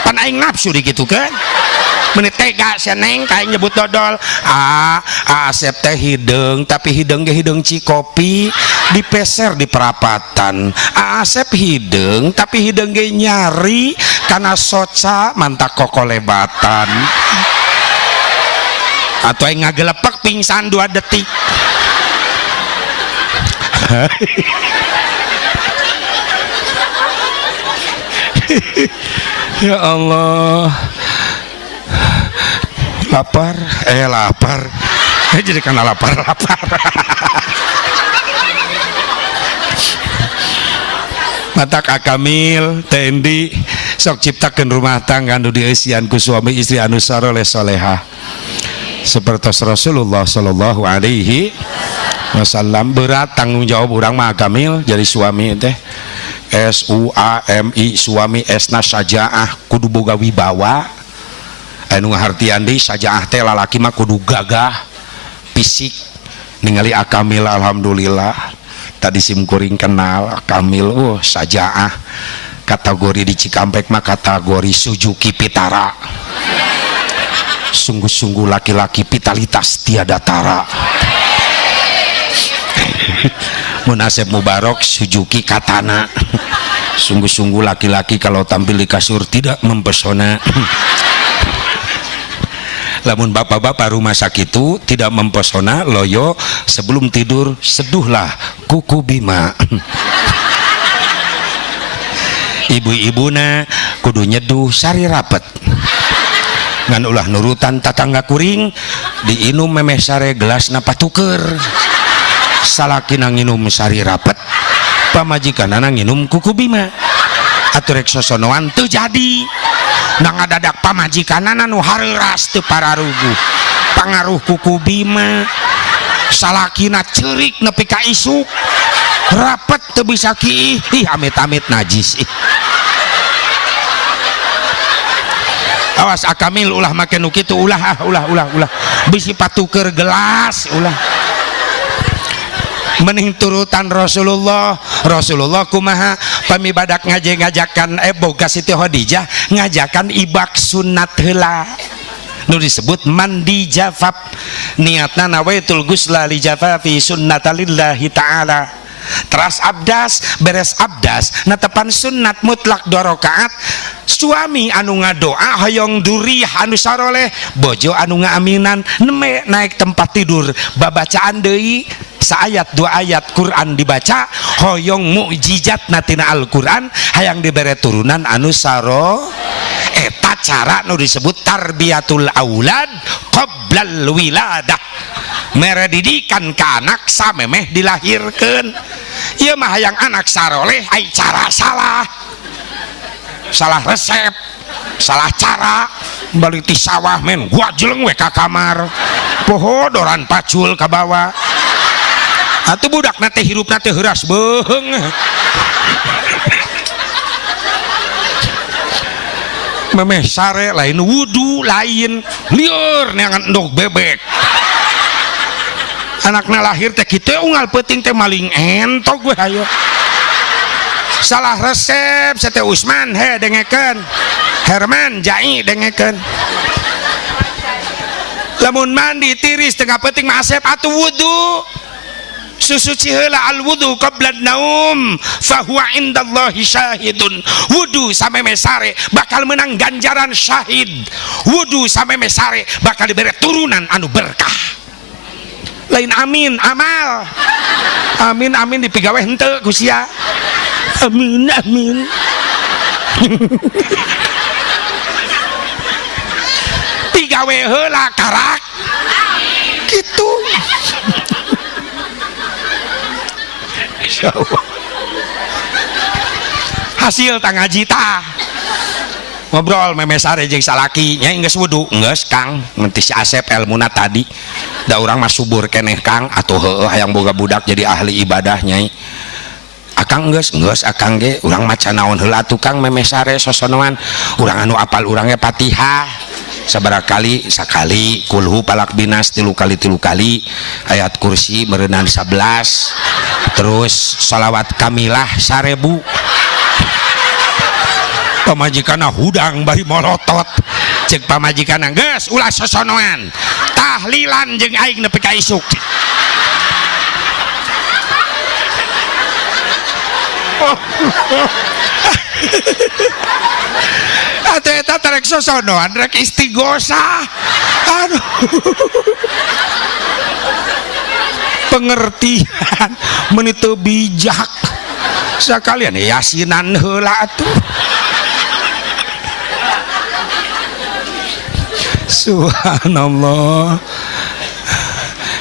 Pan aing nafsu dikitukeun. Menit tega si Neng kayak nyebut dodol. Asep teh hideung tapi hideung ge hideung Cikopi dipeser di perapatan. Asep hideung tapi hideung ge nyari karena soca mantak kokolebatan. Atau yang ngagelepek pingsan 2 detik. Ya Allah, lapar jadi karena lapar mata Kak Kamil Tendi sok ciptakeun rumah tangga anu dieusian ku suami istri anu saleh solehah seperti Rasulullah sallallahu alaihi wasallam. Berat tanggung jawab urang mah Kamil jadi suami teh. SUAMI suami esna sajaah kudu boga wibawa anu ngahartian deui sajaah teh lalaki mah kudu gagah fisik ningali Akamil. Alhamdulillah tadi simkuring kenal Kamil. Sajaah kategori di Cikampek mah kategori Suzuki Vitara. Sungguh-sungguh laki-laki vitalitas tiada tara. Munasib Mubarok Suzuki Katana. Sungguh-sungguh laki-laki kalau tampil di kasur tidak mempesona. Lamun bapak-bapak rumah sakit itu tidak mempesona, loyo sebelum tidur seduhlah kuku Bima. Ibu-ibuna kudu nyeduh sari rapet. Ngan ulah nurutan tatangga kuring diinum memeh sare gelasna patuker. Salakina nginum sari rapet, pamajikanana nginum kuku Bima. Atuh rek sosonoan teu jadi. Nang ngadadak pamajikanana nu hareuras teu pararugu. Pangaruh kuku Bima. Salakina ceurik nepi ka isuk. Rapet teu bisa kiih. Ih amit-amit najis. Awas Akamil ulah make nu kitu ulah. Bisi patuker gelas ulah. Mending turutan Rasulullah kumaha pamibadak ngajakan boga Siti Khadijah ngajakan ibak sunat heula nu disebut mandi jafaf niatna nawaitul gusla li jafafi sunnatalillahi ta'ala. Teras abdas beres abdas natepan sunat mutlak 2 rakaat. Suami anu ngadoa hoyong duri anu saroleh bojo anu ngaaminan neme naik tempat tidur babacaan deui saayat 2 ayat Quran dibaca hoyong mukjizat natina Al-Quran hayang dibere turunan anu saro. Eta cara nu disebut tarbiyatul aulad qoblal wiladah. Mere didikan ka anak samemeh dilahirkeun. Ieu mah hayang anak saroleh ai cara salah resep, salah cara. Balik ti sawah men gua jeleng we ka kamar pohodoran pacul ka bawah. Atuh budak nate hirup nate heuras beung. Memeh sare lain wudu lain lieur neangan endog bebek. Anakna lahir teh kitu unggal peuting teh maling entog we hayo. Salah resep sate Usman he dengekeun. Herman Jai dengekeun. Lamun mandi tiris tengah peuting mah asep atuh wudu. Susuci heula al wudu qabla naum fa huwa indallahi syahidun. Wudu sameme sare bakal menang ganjaran syahid. Wudu sameme sare bakal diberi turunan anu berkah. Lain amin amal. Amin dipigawe henteu ku sia. Amin pigawe heula karak kitu. Hasil tangaji tah ngobrol memesare jeung salaki nya geus wudu geus Kang menti si Asep elmuna tadi da urang mah subur keneh Kang atuh heueuh hayang boga budak jadi ahli ibadah nyai. akang geus akang ge urang maca naon heula tukang memeh sare sosonoan urang anu apal urangnya Fatihah sabaraha kali sakali kulhu palak binas 3 kali ayat kursi meureunana 11 terus sholawat kamilah 1000 pamajikanna hudang bari molotot cek pamajikanna geus ulah sosonoan tahlilan jeung aing nepi ka isuk atuh eta rek sosonoan rek istighosa aduh pengertian meuni teu bijak sakalian yasinan heula atuh subhanallah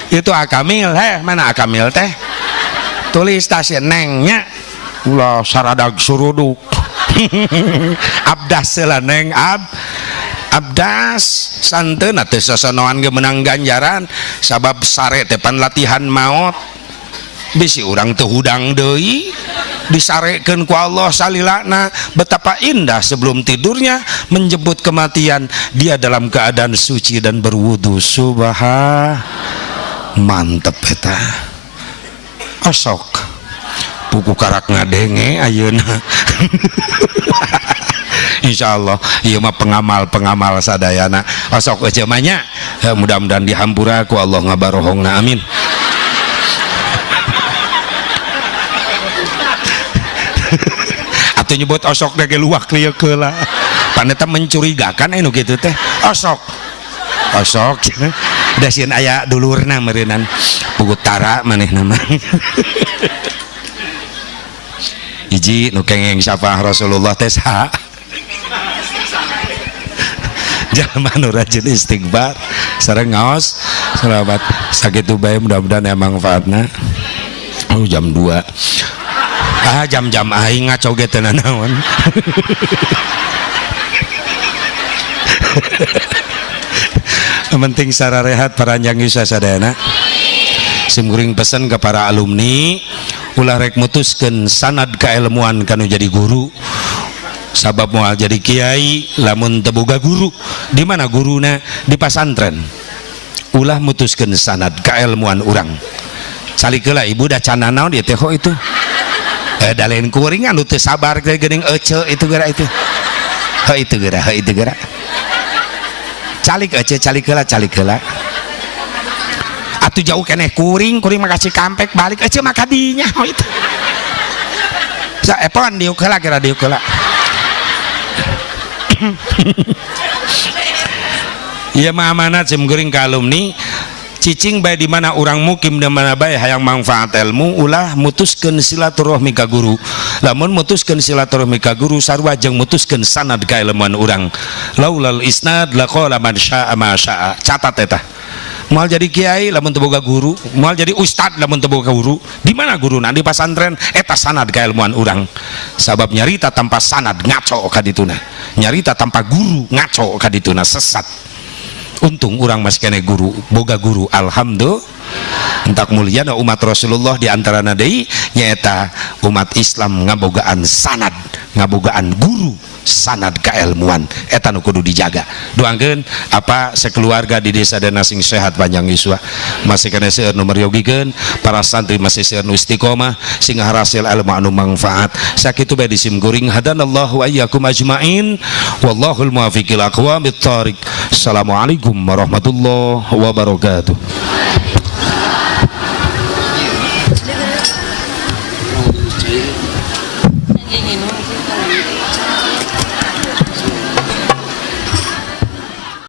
itu akamil mana akamil teh tulis tasnya nengnya ulah saradag suruduk abdas lah neng abdas santeun teh sosonoan ge menang ganjaran sabab sare teh pan latihan maot bisi urang teu hudang deui disarekeun ku Allah salilana betapa indah sebelum tidurnya menjemput kematian dia dalam keadaan suci dan berwudu mantep eta osok buku karak ngadenge ayeuna insyaallah ieu mah pengamal sadayana osok aja mah nya mudah-mudahan dihampura ku Allah ngabarohongna amin atuh nyebut osok dage luak lieu keula paneta mencurigakan anu kitu teh osok da sieun aya dulurna meureunan pugut tara manehna mah hiji nu kengeng syafaah Rasulullah teh saha jalma nu rajin istighfar sareng ngaos selamat sakitu bae mudah-mudahan aya manfaatna jam 2 jam-jam aing ngaco ge teu naon penting sararehat paranjang yusa sadayana simkuring pesen ke para alumni ulah rek mutuskeun sanad kailmuan kanu jadi guru sabab moal jadi kiai lamun teu boga guru di mana guruna di pasantren ulah mutuskeun sanad kailmuan urang salikeula ibu da can naon ieu teh itu dalain kuring anu teu sabar geuning ece itu geura itu itu geura calik ece calikeula atuh jauh keneh kuring makasih kampek balik ece mah kadinya itu sa epon diuk heula kira diuk heula ieu mah amanat sim geuring ka alumni cicing bae di mana urang mukim di mana bae hayang manfaat ilmu ulah mutuskeun silaturahmi ka guru lamun mutuskeun silaturahmi ka guru sarua jeung mutuskeun sanad ka ilmuan urang laulal isnad laqala man syaa ma syaa catat eta moal jadi kiai lamun teu boga guru moal jadi ustad lamun teu boga guru di mana guruna di pasantren eta sanad ka ilmuan urang sabab nyarita tanpa sanad ngaco ka dituna nyarita tanpa guru ngaco ka dituna sesat untung orang masih kene guru boga guru alhamdulillah entak mulia umat Rasulullah diantara nadei nyaeta umat Islam ngabogaan sanad ngabogaan guru sanad kailmuan eta nu kudu dijaga doakeun apa sekeluarga di desa dana sing sehat panjang yuswa masih kene seueur nu meryogikeun para santri masih seueur nu istiqomah sing harasil ilmu anu manfaat sakitu bae disim guring hadanallahu wa iyyakum ajmain wallahul muwaffiq ila aqwamit thoriq assalamualaikum warahmatullahi wabarakatuh.